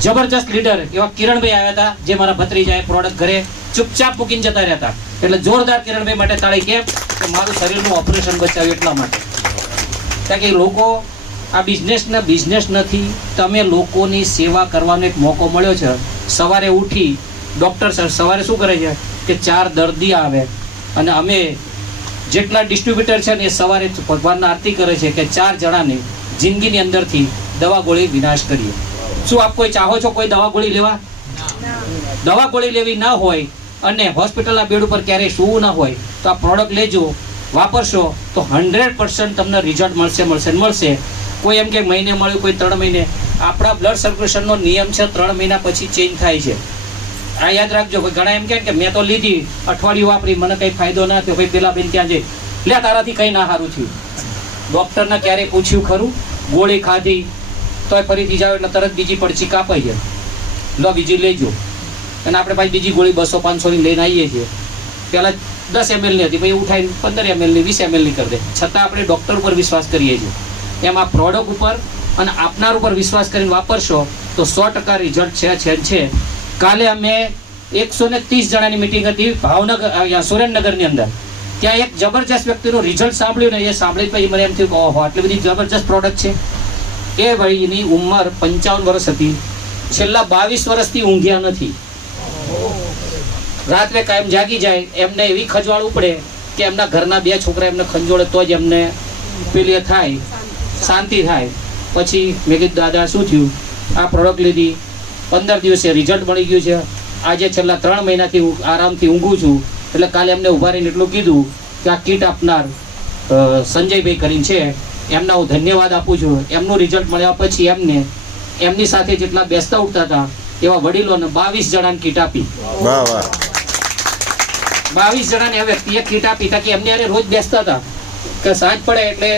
જબરજસ્ત લીડર એવા કિરણભાઈ આવ્યા હતા, જે મારા ભત્રીજાએ પ્રોડક્ટ ઘરે ચૂપચાપ મૂકીને જતા રહેતા. એટલે જોરદાર કિરણભાઈ માટે તાળી. કેમ? કે મારું શરીરનું ઓપરેશન બચાવ્યું એટલા માટે. કારણ કે લોકો આ બિઝનેસ નથી, તમે લોકોની સેવા કરવાનો એક મોકો મળ્યો છે. સવારે ઉઠી ડૉક્ટર સવારે શું કરે છે કે 4 દર્દી આવે અને અમે જેટલા ડિસ્ટ્રીબ્યુટર છે ને એ સવારે ભગવાનના આરતી કરે છે કે 4 જણાને જિંદગીની અંદરથી દવા ગોળી વિનાશ કરીએ. શું આપ કોઈ ચાહો છો કોઈ દવા ગોળી લેવા? દવા ગોળી લેવી ના હોય અને હોસ્પિટલના બેડ ઉપર ક્યારેય સૂવું ના હોય તો આ પ્રોડક્ટ લેજો, વાપરશો તો 100% તમને રિઝલ્ટ મળશે. કોઈ એમ કે મહિને મળ્યું, કોઈ 3 મહિને. આપણા બ્લડ સર્ક્યુલેશનનો નિયમ છે 3 મહિના પછી ચેન્જ થાય છે. આ યાદ રાખજો. ઘણા એમ કહે કે મેં તો લીધી, અઠવાડિયું વાપરી, મને કંઈ ફાયદો ના થયો, ભાઈ પેલા બેન ત્યાં જઈ લે તારાથી કંઈ ના સારું થયું. ડૉક્ટરને ક્યારેય પૂછ્યું ખરું? ગોળી ખાધી તોય ફરીથી જાવ એટલે તરત બીજી પડછી કાપાઈ જાય, લો બીજી લેજો. અને આપણે પાછી બીજી ગોળી 200-500ની લઈને આવીએ છીએ. પહેલાં 10 ml ની હતી, પછી ઉઠાઈને 15 ml ની 20 ml ની કરી દે. છતાં આપણે ડૉક્ટર ઉપર વિશ્વાસ કરીએ છીએ. એમ આ પ્રોડક્ટ ઉપર અને આપનાર ઉપર વિશ્વાસ કરીને વાપરશો તો 100% રિઝલ્ટ છે. કાલે અમે 130 જણાની મિટિંગ હતી ભાવનગર, સુરેન્દ્રનગરની અંદર. ત્યાં એક જબરજસ્ત વ્યક્તિનું રિઝલ્ટ સાંભળ્યું ને એ સાંભળી પછી મને એમ થયું કે ઓહો આટલી બધી જબરજસ્ત પ્રોડક્ટ છે. એ ભાઈની ઉંમર 55 વર્ષ હતી, છેલ્લા 22 વર્ષથી ઊંઘ્યા નથી. રાત્રે કાયમ જાગી જાય, એમને એવી ખંજવાળ ઉપડે કે એમના ઘરના 2 છોકરા એમને ખંજોળે તો જ એમને પેલી થાય, શાંતિ થાય. પછી મેં કીધું દાદા શું થયું? આ પ્રોડક્ટ લીધી, 15 દિવસે રિઝલ્ટ મળી ગયું છે. આજે છેલ્લા 3 મહિનાથી આરામથી ઊંઘું છું. એટલે કાલે એમને ઊભા રહીને એટલું કીધું કે આ કીટ આપનાર સંજયભાઈ કરીને છે, એમના હું ધન્યવાદ આપું છું. એમનું રિઝલ્ટ મળ્યા પછી એમની સાથે જેટલા બેસતા ઉઠતા હતા એવા વડીલોને 22 જણાને કીટ આપી. 22 જણાને હવે વ્યક્તિએ કીટ આપી કે એમને યારે રોજ બેસતા હતા કે સાંજ પડે એટલે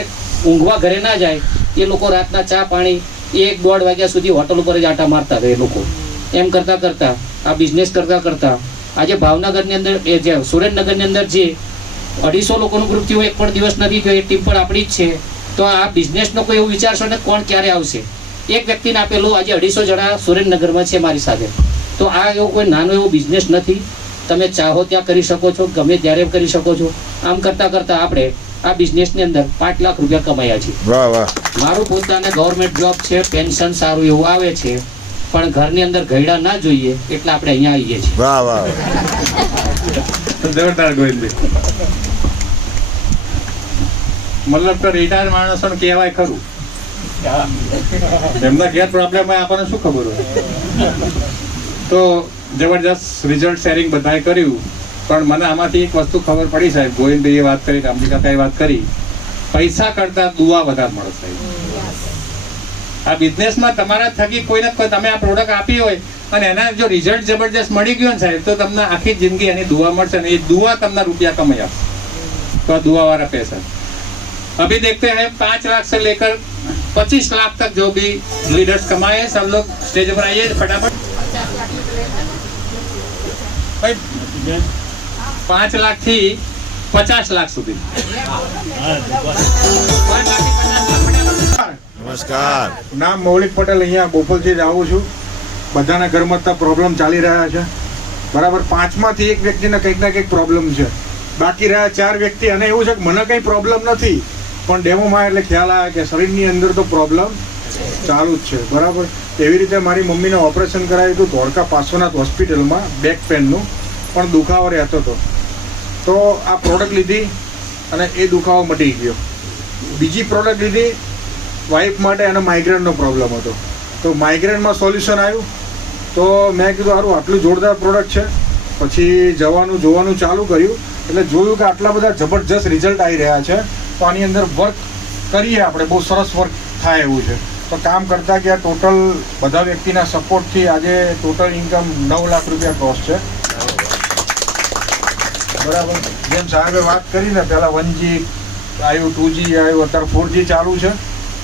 ઊંઘવા ઘરે ના જાય. એ લોકો રાતના ચા પાણી 1-1.5 વાગ્યા સુધી હોટલ ઉપર જ આટા મારતા હતા. એ લોકો એમ કરતા આ બિઝનેસ કરતા આજે ભાવનગરની અંદર એ જે સુરેન્દ્રનગરની અંદર જે 250 લોકોનું ગ્રુપ થયું એક પણ દિવસ નથી થયો. એ ટીમ પણ આપણી જ છે. તો આ બિઝનેસનો કોઈ એવું વિચારશો ને કોણ ક્યારે આવશે? એક વ્યક્તિને આપેલું આજે 250 જણા સુરેન્દ્રનગરમાં છે મારી સાથે. તો આ એવો કોઈ નાનો એવો બિઝનેસ નથી. તમે ચાહો ત્યાં કરી શકો છો, ગમે ત્યારે કરી શકો છો. આમ કરતા આપણે આ બિઝનેસની અંદર 5 લાખ રૂપિયા કમાયા છે. મારું પોતાને ગવર્મેન્ટ જોબ છે, પેન્શન સારું એવું આવે છે, પણ ઘરની અંદર ઘયડા ના જોઈએ એટલે આપણે અહીંયા આવીએ છીએ. જોરદાર ગોવિંદભાઈ. મતલબ તો રિટાયર માણસોને કહેવાય ખરું, એમના ઘેર પ્રોબ્લેમ હોય આપણને શું ખબર હોય. તો જબરજસ્ત રિઝલ્ટ શેરિંગ બધાએ કર્યું. પણ મને આમાંથી એક વસ્તુ ખબર પડી સાહેબ, ગોવિંદભાઈએ વાત કરી, અંબિકાએ વાત કરી, પૈસા કરતા દુઆ વધારે મળે સાહેબ. આ બિઝનેસમાં તમારા થકી કોઈને કોઈ તમે આ પ્રોડક્ટ આપી હોય અને એના જો રિઝલ્ટ જબરજસ્ત મળી ગયો ને સાહેબ, તો તમને આખી જિંદગી એની દુઆ મળશે ને એ દુઆ તમને રૂપિયા કમાઈ આપશે. તો આ દુઆ વાળા પૈસા अभी देखते हैं 5 लाख से लेकर 25 लाख तक जो भी लीडर्स कमाए सब लोग स्टेज पर आइए फटाफट. भाई 5 लाख થી 50 લાખ સુધી. નમસ્કાર. નામ મૌલિક પટેલ, અહીંયા બોપલથી જ આવું છું. બધાના ઘરમાં તો પ્રોબ્લેમ ચાલી રહ્યા છે બરાબર. 5માંથી એક વ્યક્તિને કંઈક ના કંઈક પ્રોબ્લેમ છે. બાકી રહ્યા 4 વ્યક્તિ અને એવું છે કે મને કંઈ પ્રોબ્લેમ નથી, પણ ડેમોમાં એટલે ખ્યાલ આવે કે શરીરની અંદર તો પ્રોબ્લેમ ચાલુ જ છે બરાબર. એવી રીતે મારી મમ્મીને ઓપરેશન કરાવ્યું હતું ધોળકા પાર્શ્વનાથ હોસ્પિટલમાં, બેક પેનનું, પણ દુખાવો રહેતો હતો. તો આ પ્રોડક્ટ લીધી અને એ દુખાવો મટી ગયો. બીજી પ્રોડક્ટ લીધી વાઈફ માટે, અને માઇગ્રેનનો પ્રોબ્લેમ હતો. તો માઇગ્રેનમાં સોલ્યુશન આવ્યું. તો મેં કીધું સારું આટલું જોરદાર પ્રોડક્ટ છે. પછી જોવાનું ચાલુ કર્યું. એટલે જોયું કે આટલા બધા જબરજસ્ત રિઝલ્ટ આવી રહ્યા છે. તો આની અંદર વર્ક કરીએ આપણે, બહુ સરસ વર્ક થાય એવું છે. તો કામ કરતા ગયા ટોટલ બધા વ્યક્તિના સપોર્ટથી આજે ટોટલ ઇન્કમ 9 લાખ રૂપિયા ક્રોસ છે બરાબર. જેમ સાહેબે વાત કરી ને, પહેલાં 1G આવ્યું, 2G આવ્યું, અત્યારે 4G ચાલુ છે.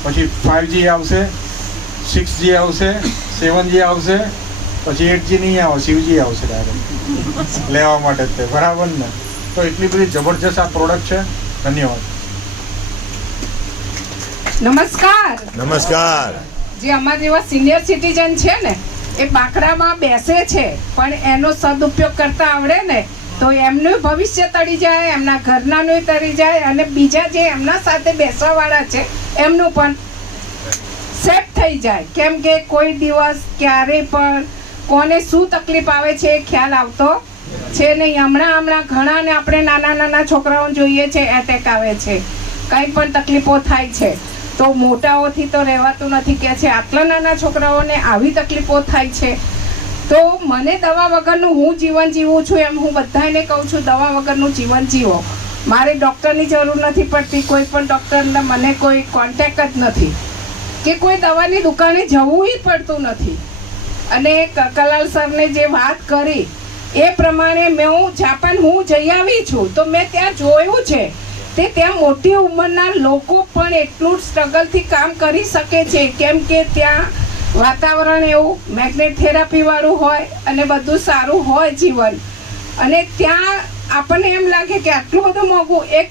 પછી 5G આવશે, 6G આવશે, 7G આવશે, પછી 8G નહીં આવે, શિવજી આવશે ડાયરેક્ટ લેવા માટે તે બરાબર ને. તો એટલી બધી જબરજસ્ત આ પ્રોડક્ટ છે. ધન્યવાદ. નમસ્કાર. નમસ્કાર. જે અમારા જેવા સિનિયર સિટીઝન છે ને, એ બાકડામાં બેસે છે, પણ એનો સદુપયોગ કરતા આવડે ને તો એમનું ભવિષ્ય તળી જાય, એમના ઘરનાનું તળી જાય, અને બીજા જે એમના સાથે બેસવાવાળા છે એમનું પણ સેટ થઈ જાય. કેમ કે કોઈ દિવસ ક્યારે પણ કોને શું તકલીફ આવે છે એ ખ્યાલ આવતો છે નહીં. હમણાં ઘણાને આપણે નાના છોકરાઓ જોઈએ છે, એટેક આવે છે, કંઈ પણ તકલીફો થાય છે, તો મોટાઓથી તો રહેવાતું નથી કે છે આટલા નાના છોકરાઓને આવી તકલીફો થાય છે. તો મને દવા વગરનું હું જીવન જીવું છું એમ હું બધાને કહું છું, દવા વગરનું જીવન જીવો. મારે ડૉક્ટરની જરૂર નથી પડતી, કોઈ પણ ડૉક્ટરને મને કોઈ કોન્ટેક્ટ જ નથી કે કોઈ દવાની દુકાને જવું પડતું નથી. અને કલાલ સરને જે વાત કરી એ પ્રમાણે હું જાપાન જઈ આવી છું, તો મેં ત્યાં જોયું છે તે ત્યાં મોટી ઉંમરના લોકો પણ એટલું સ્ટ્રગલથી કામ કરી શકે છે, કેમ કે ત્યાં વાતાવરણ એવું મેગ્નેટ થેરાપી વાળું હોય અને બધું સારું હોય જીવન. અને ત્યાં આપણને એમ લાગે કે આટલું બધું મોંઘું, એક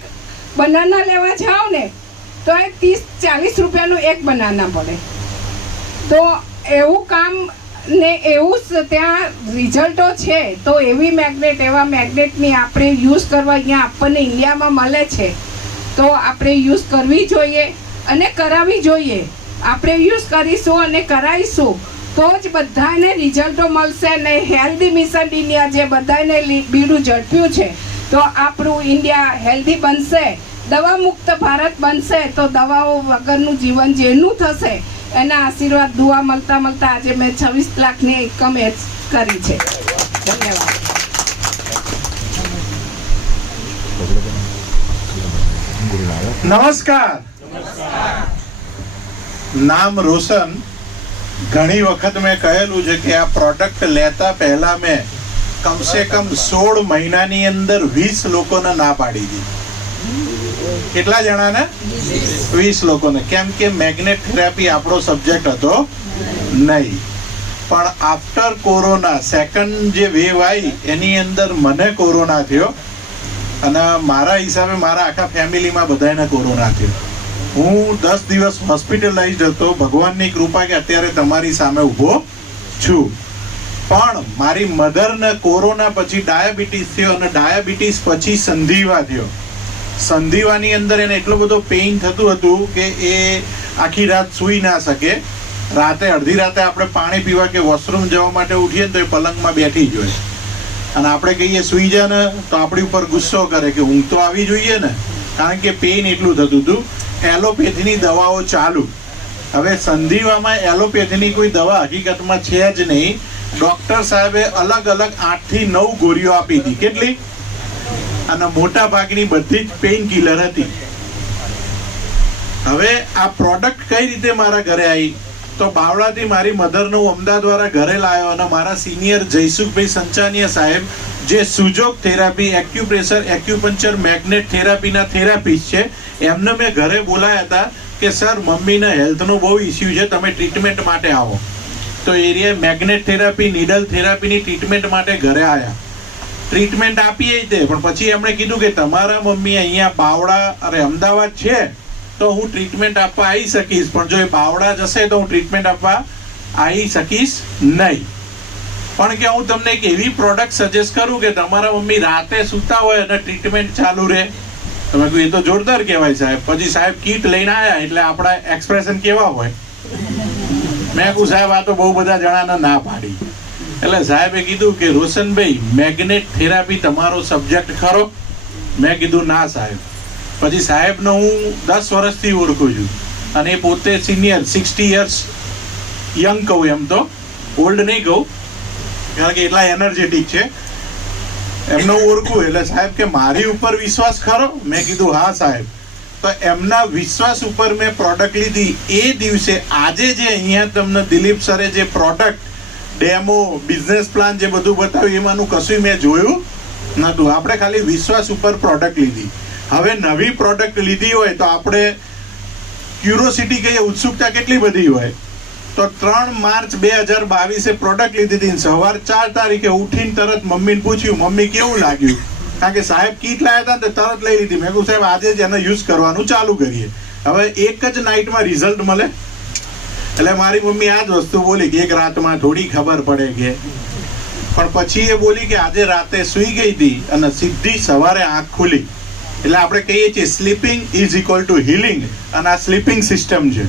બનાના લેવા જાઓ ને તો એ 30-40 રૂપિયાનું એક બનાના પડે. તો એવું કામ ને એવું ત્યાં રિઝલ્ટો છે. તો એવા મેગ્નેટની આપણે યુઝ કરવા અહીંયા આપણને ઇન્ડિયામાં મળે છે, તો આપણે યુઝ કરવી જોઈએ અને કરાવવી જોઈએ. આપણે યુઝ કરીશું અને કરાવીશું તો જ બધાને રિઝલ્ટો મળશે. ને હેલ્ધી મિશન ઇન્ડિયા જે બધાને બીડું ઝડપ્યું છે, તો આપણું ઇન્ડિયા હેલ્ધી બનશે, દવા મુક્ત ભારત બનશે. તો દવાઓ વગરનું જીવન જેનું થશે એના આશીર્વાદ દુઆ મળતા આજે મેં 26 લાખની ઇન્કમ કરી છે. ધન્યવાદ. નમસ્કાર. નામ રોશન. ઘણી વખત મેં કહેલું છે કે આ પ્રોડક્ટ લેતા પહેલા મેં કમસે કમ 16 મહિનાની અંદર 20 લોકોને ના પાડી દીધી. કેટલા જણાને? 20 લોકોને. કેમ કે મેગ્નેટ થેરાપી આપણો સબ્જેક્ટ હતો નહીં. પણ આફ્ટર કોરોના સેકન્ડ જે વેવ આવી એની અંદર મને કોરોના થયો અને મારા હિસાબે મારા આખા ફેમિલીમાં બધાને કોરોના થયો. હું 10 દિવસ હોસ્પિટલાઇઝડ હતો. ભગવાનની કૃપા કે અત્યારે તમારી સામે ઊભો છું. પણ મારી મધરને કોરોના પછી ડાયાબિટીસ થયો અને ડાયાબિટીસ પછી સંધિવા થયો. સંધિવાની અંદર એને એટલો બધો પેઇન થતું હતું કે એ આખી રાત સૂઈ ના શકે. રાતે અડધી રાતે આપણે પાણી પીવા કે વોશરૂમ જવા માટે ઉઠીએ ને તો એ પલંગમાં બેઠી જ હોય. અને આપણે કહીએ સૂઈ જા ને તો આપણી ઉપર ગુસ્સો કરે કે ઊંઘ તો આવી જોઈએ ને, કારણ કે પેઇન એટલું થતું હતું. એલોપેથીની દવાઓ ચાલુ. હવે સંધિવામાં એલોપેથીની કોઈ દવા હકીકતમાં છે જ નહીં. ડૉક્ટર સાહેબે અલગ અલગ 8 થી 9 ગોળીઓ આપી હતી. કેટલી? અને મોટા ભાગની બધી જ પેઇન કિલર હતી. હવે આ પ્રોડક્ટ કઈ રીતે મારા ઘરે આવી? તો બાવળાથી મારી મધરનો અમદાવાદ વાળા ઘરે લાવ્યો અને મારા સિનિયર જયસુખભાઈ સંચાનિયા સાહેબ જે Sujok therapy, acupressure, acupuncture, magnet થેરાપીના થેરાપિસ્ટ છે, એમને મેં ઘરે બોલાયા હતા કે સર મમ્મીને હેલ્થનો બહુ ઇસ્યુ છે, તમે ટ્રીટમેન્ટ માટે આવો. તો એરિયા મેગ્નેટ થેરાપી, નીડલ થેરાપીની ટ્રીટમેન્ટ માટે ઘરે આવ્યા. ટ્રીટમેન્ટ આપીએ તે, પણ પછી એમણે કીધું કે તમારા મમ્મી અહીંયા બાવળા અને અમદાવાદ છે તો હું ટ્રીટમેન્ટ આપવા આવી શકીશ, પણ જો એ બાવળા જશે તો હું ટ્રીટમેન્ટ આપવા આવી શકીશ નહીં. પણ કે હું તમને એક એવી પ્રોડક્ટ સજેસ્ટ કરું કે તમારા મમ્મી રાતે સૂતા હોય અને ટ્રીટમેન્ટ ચાલુ રહે. તમે કહ્યું એ તો જોરદાર કહેવાય સાહેબ. પછી સાહેબ કીટ લઈને આવ્યા એટલે આપણા એક્સપ્રેશન કેવા હોય. મેં કહ્યું સાહેબ આ તો બહુ બધા જણાને ના પાડી. એટલે સાહેબે કીધું કે રોશનભાઈ મેગ્નેટ થેરાપી તમારો સબ્જેક્ટ ખરો? મેં કીધું ના સાહેબ. પછી સાહેબને હું 10 વર્ષથી ઓળખું છું અને એ પોતે સિનિયર 60 યર્સ યંગ કહું, એમ તો ઓલ્ડ નહીં કહું કારણ કે એટલા એનર્જેટિક છે. એમને ઓળખું એટલે સાહેબ કે મારી ઉપર વિશ્વાસ ખરો? મેં કીધું હા સાહેબ. તો એમના વિશ્વાસ ઉપર મેં પ્રોડક્ટ લીધી. એ દિવસે આજે જે અહીંયા તમને દિલીપ સરે જે પ્રોડક્ટ ડેમો, બિઝનેસ પ્લાન જે બધું બતાવ્યું એમાંનું કશું મેં જોયું નહોતું. આપણે ખાલી વિશ્વાસ ઉપર પ્રોડક્ટ લીધી. હવે નવી પ્રોડક્ટ લીધી હોય તો આપણે ક્યુરોસિટી કહીએ, ઉત્સુકતા કેટલી બધી હોય. તો 3 માર્ચ 2022 પ્રોડક્ટ લીધી હતી. સવાર 4 તારીખે ઉઠીને તરત મમ્મીને પૂછ્યું મમ્મી કેવું લાગ્યું, કારણ કે સાહેબ કીટ લાવ્યા હતા ને તરત લઈ લીધી. મેં કહ્યું સાહેબ આજે જ એને યુઝ કરવાનું ચાલુ કરીએ. હવે એક જ નાઇટમાં રિઝલ્ટ મળે. એટલે મારી મમ્મી આ જ વસ્તુ બોલી કે એક રાતમાં થોડી ખબર પડે કે, પણ પછી એ બોલી કે આજે રાતે સૂઈ ગઈ હતી અને સીધી સવારે આંખ ખુલી. એટલે આપણે કહીએ છીએ sleeping is equal to healing. અને આ સ્લીપિંગ સિસ્ટમ છે.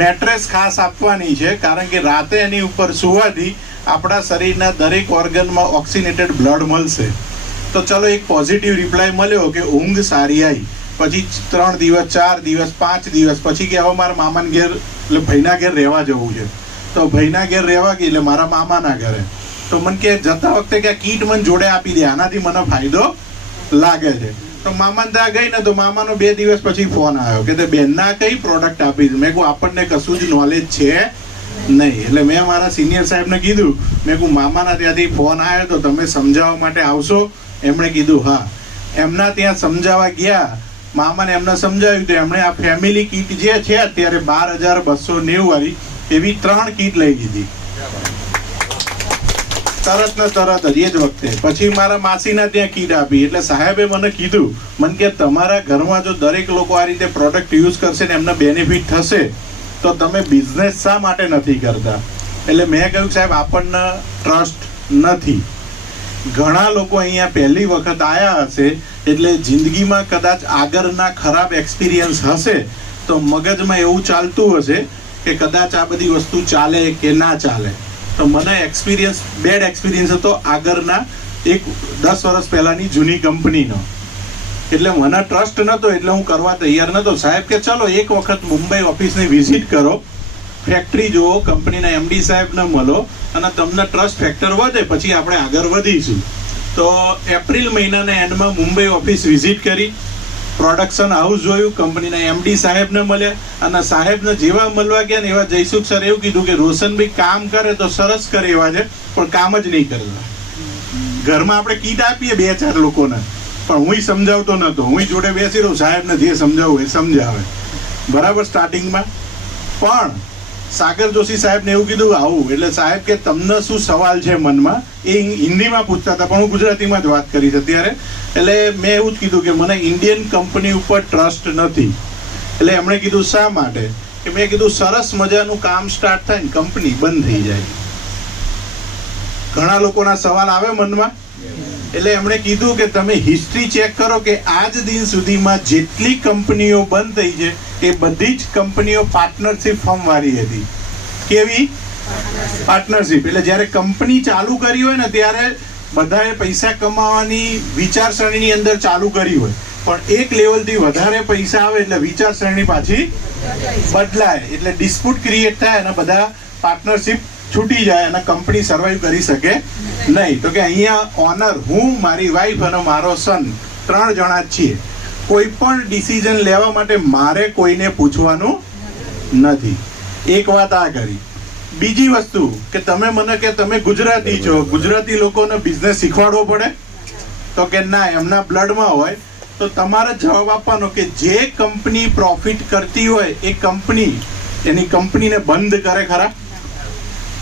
મેટ્રેસ ખાસ આપવાની છે કારણ કે રાતે એની ઉપર સુવાથી આપણા શરીરના દરેક ઓર્ગનમાં ઓક્સિનેટેડ બ્લડ મળશે. તો ચલો એક પોઝિટિવ રિપ્લાય મળ્યો કે ઊંઘ સારી આવી. પછી 3 દિવસ 4 દિવસ 5 દિવસ પછી કે હવે મારા મામાના ઘેર એટલે ભાઈના ઘેર રહેવા જવું છે. તો ભાઈના ઘેર રહેવા ગઈ એટલે મારા મામાના ઘરે. તો મને કે જતા વખતે કે કીટ મને જોડે આપી દે, આનાથી મને ફાયદો લાગે છે. તો મામા ત્યાં ગઈ ને તો મામાનો 2 દિવસ પછી ફોન આવ્યો કે તે બેનના કઈ પ્રોડક્ટ આપી. મેં કહું આપણને કશું જ નોલેજ છે નહીં. એટલે મેં મારા સિનિયર સાહેબને કીધું, મેં કહું મામાના ત્યાંથી ફોન આવ્યો તો તમે સમજાવવા માટે આવશો? એમણે કીધું હા. એમના ત્યાં સમજાવવા ગયા, મામાને એમને સમજાવ્યું તો એમણે આ ફેમિલી કીટ જે છે અત્યારે 12,290 વાળી એવી 3 કીટ લઈ લીધી તરત ને તરત જ એ જ વખતે. પછી મારા માસીના ત્યાં કીટ આપી. એટલે સાહેબે મને કીધું, મને કે તમારા ઘરમાં જો દરેક લોકો આ રીતે પ્રોડક્ટ યુઝ કરશે ને એમને બેનિફિટ થશે તો તમે બિઝનેસ શા માટે નથી કરતા? એટલે મેં કહ્યું સાહેબ આપણને ટ્રસ્ટ નથી. ઘણા લોકો અહીંયા પહેલી વખત આવ્યા હશે એટલે જિંદગીમાં કદાચ આગળના ખરાબ એક્સપિરિયન્સ હશે તો મગજમાં એવું ચાલતું હશે કે કદાચ આ બધી વસ્તુ ચાલે કે ના ચાલે. તો મને એક્સપિરિયન્સ બેડ એક્સપિરિયન્સ હતો આગળના એક 10 વર્ષ પહેલાની જૂની કંપનીનો. એટલે મને ટ્રસ્ટ નહોતો એટલે હું કરવા તૈયાર નહોતો. સાહેબ કે ચલો એક વખત મુંબઈ ઓફિસની વિઝિટ કરો, ફેક્ટરી જુઓ, કંપનીના એમડી સાહેબને મળો અને તમને ટ્રસ્ટ ફેક્ટર વધે પછી આપણે આગળ વધીશું. તો એપ્રિલ મહિનાના એન્ડમાં મુંબઈ ઓફિસ વિઝિટ કરી, પ્રોડક્શન હાઉસ જોયું, કંપનીના એમડી સાહેબને મળ્યા અને સાહેબને જેવા મળવા ગયા ને એવા જયસુખ સર એવું કીધું કે રોશનભાઈ કામ કરે તો સરસ કરે એવા છે પણ કામ જ નહીં કરતા. ઘરમાં આપણે કીટ આપીએ 2-4 લોકોને પણ હું સમજાવતો નહોતો. હું જોડે બેસી રહું, સાહેબને જે સમજાવવું એ સમજાવે બરાબર સ્ટાર્ટિંગમાં. પણ સાગર જોશી સાહેબને એવું કીધું આવું. એટલે સાહેબ કે તમને શું સવાલ છે મનમાં, એ હિન્દીમાં પૂછતા હતા પણ હું ગુજરાતીમાં જ વાત કરીશ અત્યારે. એટલે મેં એવું જ કીધું કે મને ઇન્ડિયન કંપની ઉપર ટ્રસ્ટ નથી. એટલે એમણે કીધું શા માટે? કે મેં કીધું સરસ મજાનું કામ સ્ટાર્ટ થાય ને કંપની બંધ થઈ જાય. ઘણા લોકોના સવાલ આવે મનમાં. એટલે એમણે કીધું કે તમે હિસ્ટ્રી ચેક કરો કે આજ દિન સુધીમાં જેટલી કંપનીઓ બંધ થઈ છે એ બધી જ કંપનીઓ પાર્ટનરશિપ ફોર્મ વાળી હતી. કેવી પાર્ટનરશિપ? એટલે જ્યારે કંપની ચાલુ કરી હોય ને ત્યારે બધાએ પૈસા કમાવાની વિચારસરણીની અંદર ચાલુ કરી હોય પણ એક લેવલથી વધારે પૈસા આવે એટલે વિચારસરણી પાછી બદલાય એટલે ડિસ્પ્યુટ ક્રિએટ થાય અને બધા પાર્ટનરશિપ છૂટી જાય અને કંપની સર્વાઈવ કરી શકે નહીં. તો કે અહીંયા ઓનર હું, મારી વાઈફ અને મારો સન 3 જણા જ છીએ. કોઈ પણ ડિસિઝન લેવા માટે મારે કોઈને પૂછવાનું નથી. એક વાત આ કરી. બીજી વસ્તુ કે તમે મને કે તમે ગુજરાતી છો, ગુજરાતી લોકોને બિઝનેસ શીખવાડવો પડે? તો કે ના, એમના બ્લડમાં હોય. તો તમારે જવાબ આપવાનો કે જે કંપની પ્રોફિટ કરતી હોય એ કંપની એની કંપનીને બંધ કરે ખરા?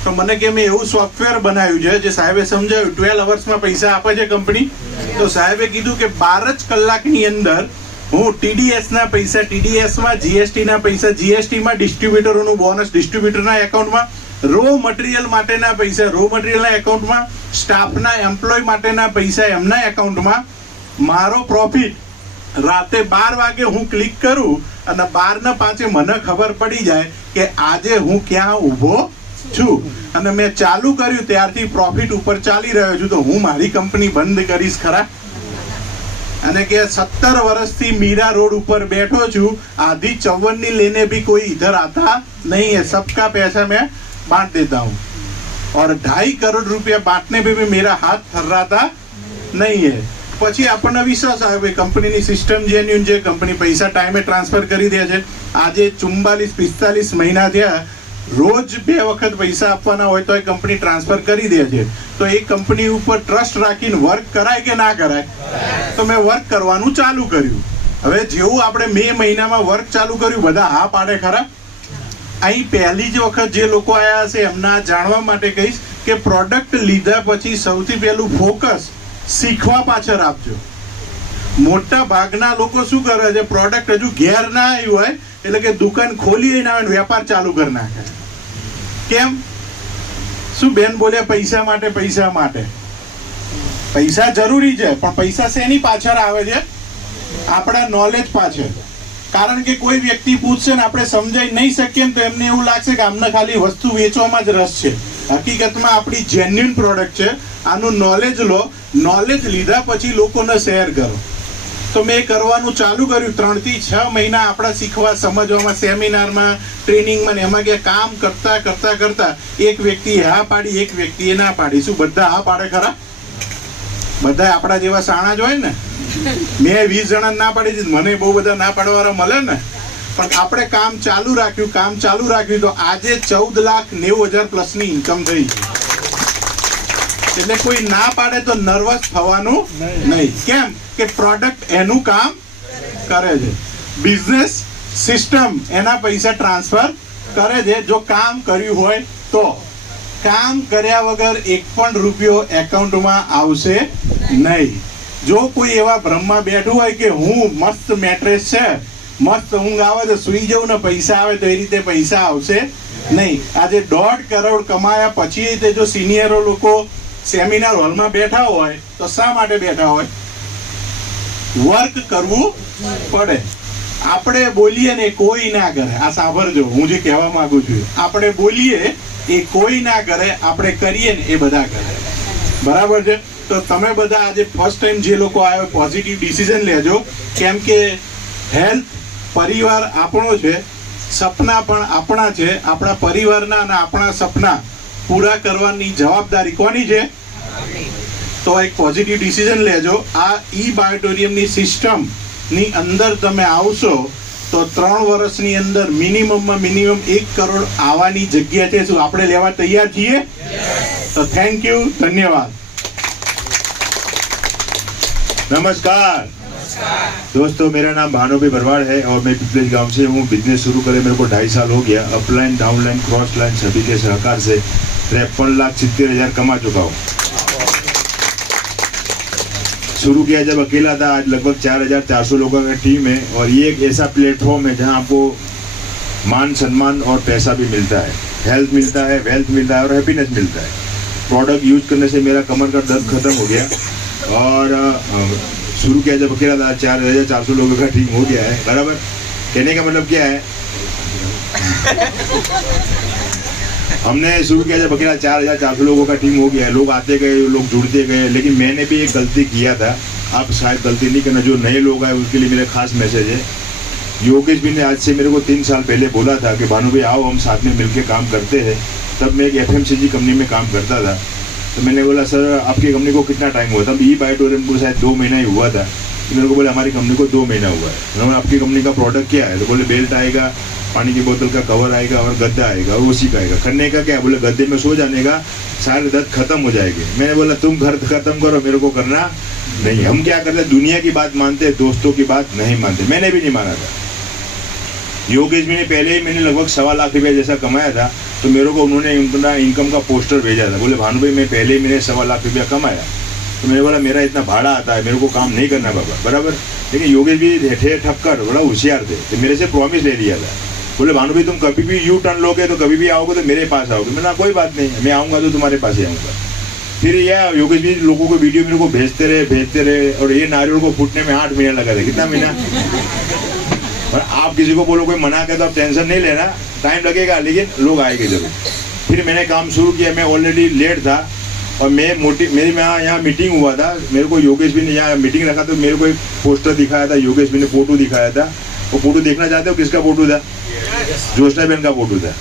તો મને કે મેં એવું સોફ્ટવેર બનાવ્યું છે જે સાહેબે સમજાવ્યું 12 અવર્સમાં પૈસા આપે છે કંપની. તો સાહેબે કીધું કે 12 જ કલાકની અંદર હું TDS ના પૈસા TDSમાં, GST ના પૈસા GSTમાં, ડિસ્ટ્રીબ્યુટરોનું બોનસ ડિસ્ટ્રીબ્યુટરના એકાઉન્ટમાં, રો મટીરિયલ માટેના પૈસા રો મટીરિયલના એકાઉન્ટમાં, સ્ટાફના એમ્પ્લોય માટેના પૈસા એમના એકાઉન્ટમાં, મારો પ્રોફિટ રાતે 12 વાગે હું ક્લિક કરું અને 12:05 મને ખબર પડી જાય કે આજે હું ક્યાં ઊભો છું અને મેં ચાલુ કર્યું ત્યારથી પ્રોફિટ ઉપર ચાલી રહ્યો છું. તો હું મારી કંપની બંધ કરીશ ખરા? અને કે 17 વર્ષથી મીરા રોડ ઉપર બેઠો છું, आधी 54 लेने भी कोई इधर आता नहीं है, सबका पैसा मैं बांट देता हूँ और 2.5 करोड़ रुपया बांटने पे भी मेरा हाथ थर्राता नहीं है. પછી આપણને વિશ્વાસ આવે કે કંપનીની સિસ્ટમ જેન્યુન છે, કંપની પૈસા ટાઈમે ટ્રાન્સફર કરી દે છે. આજે 44-45 મહિના થયા, રોજ 2 વખત પૈસા આપવાના હોય તો એ કંપની ટ્રાન્સફર કરી દે છે. તો એ કંપની ઉપર ટ્રસ્ટ રાખીને વર્ક કરાય કે ના કરાય? તો મેં વર્ક કરવાનું ચાલુ કર્યું. હવે જેવું આપણે મે મહિનામાં વર્ક ચાલુ કર્યું બધા હા પાડે ખરા? અહીં પહેલી જ વખત જે લોકો આવ્યા હશે એમના જાણવા માટે કહીશ કે પ્રોડક્ટ લીધા પછી સૌથી પહેલું ફોકસ શીખવા પાછળ આપજો. મોટા ભાગના લોકો શું કરે છે, પ્રોડક્ટ હજુ ઘેર ના આવ્યું હોય એટલે કે દુકાન ખોલી ના આવે વેપાર ચાલુ કરી નાખે. કેમ? શું બેન બોલ્યા? પૈસા માટે. પૈસા માટે. પૈસા જરૂરી છે પણ પૈસા શેની પાછળ આવે છે? આપણા નોલેજ પાછળ. કારણ કે કોઈ વ્યક્તિ પૂછશે ને આપણે સમજાઈ નહીં શકીએ ને તો એમને એવું લાગશે કે આમને ખાલી વસ્તુ વેચવામાં જ રસ છે હકીકતમાં આપણી જેન્યુઇન પ્રોડક્ટ છે. આનું નોલેજ લો, નોલેજ લીધા પછી લોકોને શેર કરો. તો મેં કરવાનું ચાલુ કર્યું. 3 થી 6 મહિના આપણા શીખવા સમજવામાં, સેમિનારમાં, ટ્રેનિંગમાં ને એમાં ગયા. કામ કરતા એક વ્યક્તિએ હા પાડી, એક વ્યક્તિએ ના પાડી. શું બધા હા પાડે ખરા? બધા આપણા જેવા સાણા જ હોય ને. મેં 20 જણા ના પાડી દીધી, મને બહુ બધા ના પાડવાવાળા મળે ને. પણ આપણે કામ ચાલુ રાખ્યું તો આજે 14,90,000 પ્લસની ઇન્કમ થઈ ગઈ. એટલે કોઈ ના પાડે તો નર્વસ થવાનું નહીં. કેમ કે પ્રોડક્ટ એનું કામ કરે છે, બિઝનેસ સિસ્ટમ એના પૈસા ટ્રાન્સફર કરે છે. જો કામ કર્યું હોય તો. કામ કર્યા વગર એક પણ રૂપિયો એકાઉન્ટમાં આવશે નહીં. જો કોઈ એવા ભ્રમમાં બેઠું હોય કે હું મસ્ત મેટ્રેસ છે, મસ્ત ઊંઘ આવે તો સુઈ જવું ને પૈસા આવે, તો એ રીતે પૈસા આવશે નહીં. આજે 1.5 કરોડ કમાયા પછી તે જો સિનિયરો લોકો સેમિનાર હોલમાં બેઠા હોય તો શા માટે બેઠા હોય? વર્ક કરવું પડે. આપણે બોલીએ ને કોઈ ના કરે. આ સાંભળજો, હું જે કહેવા માંગુ છું. આપણે બોલીએ એ કોઈ ના કરે, આપણે કરીએ ને એ બધા કરે. બરાબર છે? તો તમે બધા આજે ફર્સ્ટ ટાઈમ જે લોકો આવ્યો, પોઝિટિવ ડિસિઝન લેજો. કેમ કે હેલ્થ પરિવાર આપણો છે, સપના પણ આપણા છે. આપણા પરિવારના અને આપણા સપના પૂરા કરવાની જવાબદારી કોની છે? તો એક પોઝિટિવ ડિસિઝન લેજો. આ બાયોટોરિયમની સિસ્ટમની અંદર તમે આવશો તો 3 વર્ષની અંદર મિનિમમ 1 કરોડ આવવાની જગ્યા છે. શું આપણે લેવા તૈયાર છીએ? તો થેન્ક યુ, ધન્યવાદ. नमस्कार दोस्तों, मेरा नाम भानुभाई भरवाड़ है और मैं पिपलेज गांव से हूँ. बिजनेस शुरू करे मेरे को 2.5 साल हो गया. अपलाइन, डाउनलाइन, क्रॉस लाइन सभी के सहकार से 53,70,000 कमा चुका हूँ. शुरू किया जब अकेला था, आज लगभग 4,400 लोगों का टीम है. और ये एक ऐसा प्लेटफॉर्म है जहाँ आपको मान सम्मान और पैसा भी मिलता है, हेल्थ मिलता है, वेल्थ मिलता है और हैप्पीनेस मिलता है. प्रोडक्ट यूज करने से मेरा कमर का दर्द खत्म हो गया. और शुरू किया जब अकेला था, 4,400 लोगों का टीम हो गया है. बराबर? कहने का मतलब क्या है? हमने शुरू किया जब अकेला, 4,400 लोगों का टीम हो गया है. लोग आते गए, लोग जुड़ते गए. लेकिन मैंने भी एक गलती किया था. आप शायद गलती नहीं करना. जो नए लोग आए उसके लिए मेरा खास मैसेज है. योगेश भी ने आज से मेरे को 3 साल पहले बोला था कि भानु भाई आओ हम साथ में मिलकर काम करते हैं. तब मैं एक FMCG कंपनी में काम करता था. तो मैंने बोला सर आपकी कंपनी को कितना टाइम हुआ? तब बायोटोरियम को शायद 2 महीना ही हुआ था. तो मेरे को बोले हमारी कंपनी को 2 महीना हुआ है. तो आपकी कंपनी का प्रोडक्ट क्या है? तो बोले बेल्ट आएगा, पानी की बोतल का कवर आएगा और गद्दा आएगा. और उसी का आएगा. करने का क्या? बोले गद्दे में सो जाने का, सारे दर्द खत्म हो जाएंगे. मैंने बोला तुम घर खत्म करो, मेरे को करना नहीं. हम क्या करते, दुनिया की बात मानते, दोस्तों की बात नहीं मानते. मैंने भी नहीं माना था. योगेश भी ने पहले ही मैंने लगभग 1.25 लाख रुपया जैसा कमाया था. तो मेरे को उन्होंने उनका इनकम का पोस्टर भेजा था. बोले भानु भाई मैं पहले ही मैंने 1.25 लाख रुपया कमाया. तो मैंने बोला मेरा इतना भाड़ा आता है, मेरे को काम नहीं करना बाबा. बराबर? लेकिन योगेश भी थे ठक्कर, बड़ा होशियार थे. तो मेरे से प्रॉमिस ले लिया था. बोले भानु भाई तुम कभी भी यू टर्न लोगे तो कभी भी आओगे तो मेरे पास आओगे. मैंने कोई बात नहीं, मैं आऊँगा तो तुम्हारे पास ही आऊँगा. फिर यह योगेश भी लोगों को वीडियो मेरे को भेजते रहे. और ये नारियल को फूटने में 8 महीना लगा था. कितना महीना? और आप किसी को बोलो कोई मना करे तो आप टेंशन नहीं लेना, टाइम लगेगा लेकिन लोग आएंगे जरूर. फिर मैंने काम शुरू किया. मैं ऑलरेडी लेट था और मेरी यहाँ मीटिंग हुआ था. मेरे को योगेश भी ने यहाँ मीटिंग रखा तो मेरे को एक पोस्टर दिखाया था. योगेश भी ने फोटो दिखाया था. वो फोटो देखना चाहते हो किसका फोटो था? ज्योत्सना बहन का फोटो था.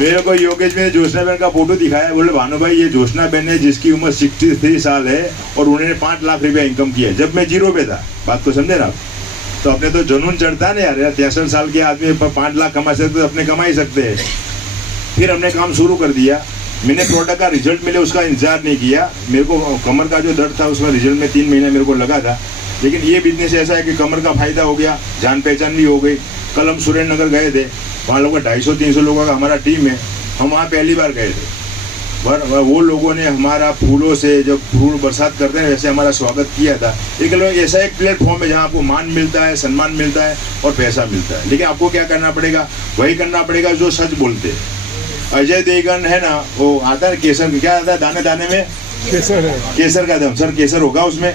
मेरे को योगेश ने ज्योत्सना बहन का फोटो दिखाया. बोले भानु भाई ये ज्योत्सना बहन है जिसकी उम्र 63 साल है और उन्होंने 5 लाख रुपया इनकम किया है जब मैं 0 पे था. बात तो समझे ना आप? तो अपने तो जुनून चढ़ता है ना यार. 63 साल के आदमी 5 लाख कमा सकते तो अपने कमा ही सकते हैं. फिर हमने काम शुरू कर दिया. मैंने प्रोडक्ट का रिजल्ट मिले उसका इंतजार नहीं किया. मेरे को कमर का जो दर्द था उसमें रिजल्ट में 3 महीना मेरे को लगा था. लेकिन ये बिजनेस ऐसा है कि कमर का फायदा हो गया, जान पहचान भी हो गई. कल हम सुरेंद्र नगर गए थे, वहाँ लोगों 250-300 लोगों का हमारा टीम है. हम वहाँ पहली बार गए थे. वो लोगों ने हमारा फूलों से जब फूल बरसात करते हैं वैसे हमारा स्वागत किया था. एक ऐसा एक प्लेटफॉर्म है जहाँ आपको मान मिलता है, सम्मान मिलता है और पैसा मिलता है. लेकिन आपको क्या करना पड़ेगा? वही करना पड़ेगा जो सच बोलते हैं. अजय देवगन है ना, वो आता है केसर, क्या आता है दाने दाने में केसर का दम. सर केसर होगा उसमें?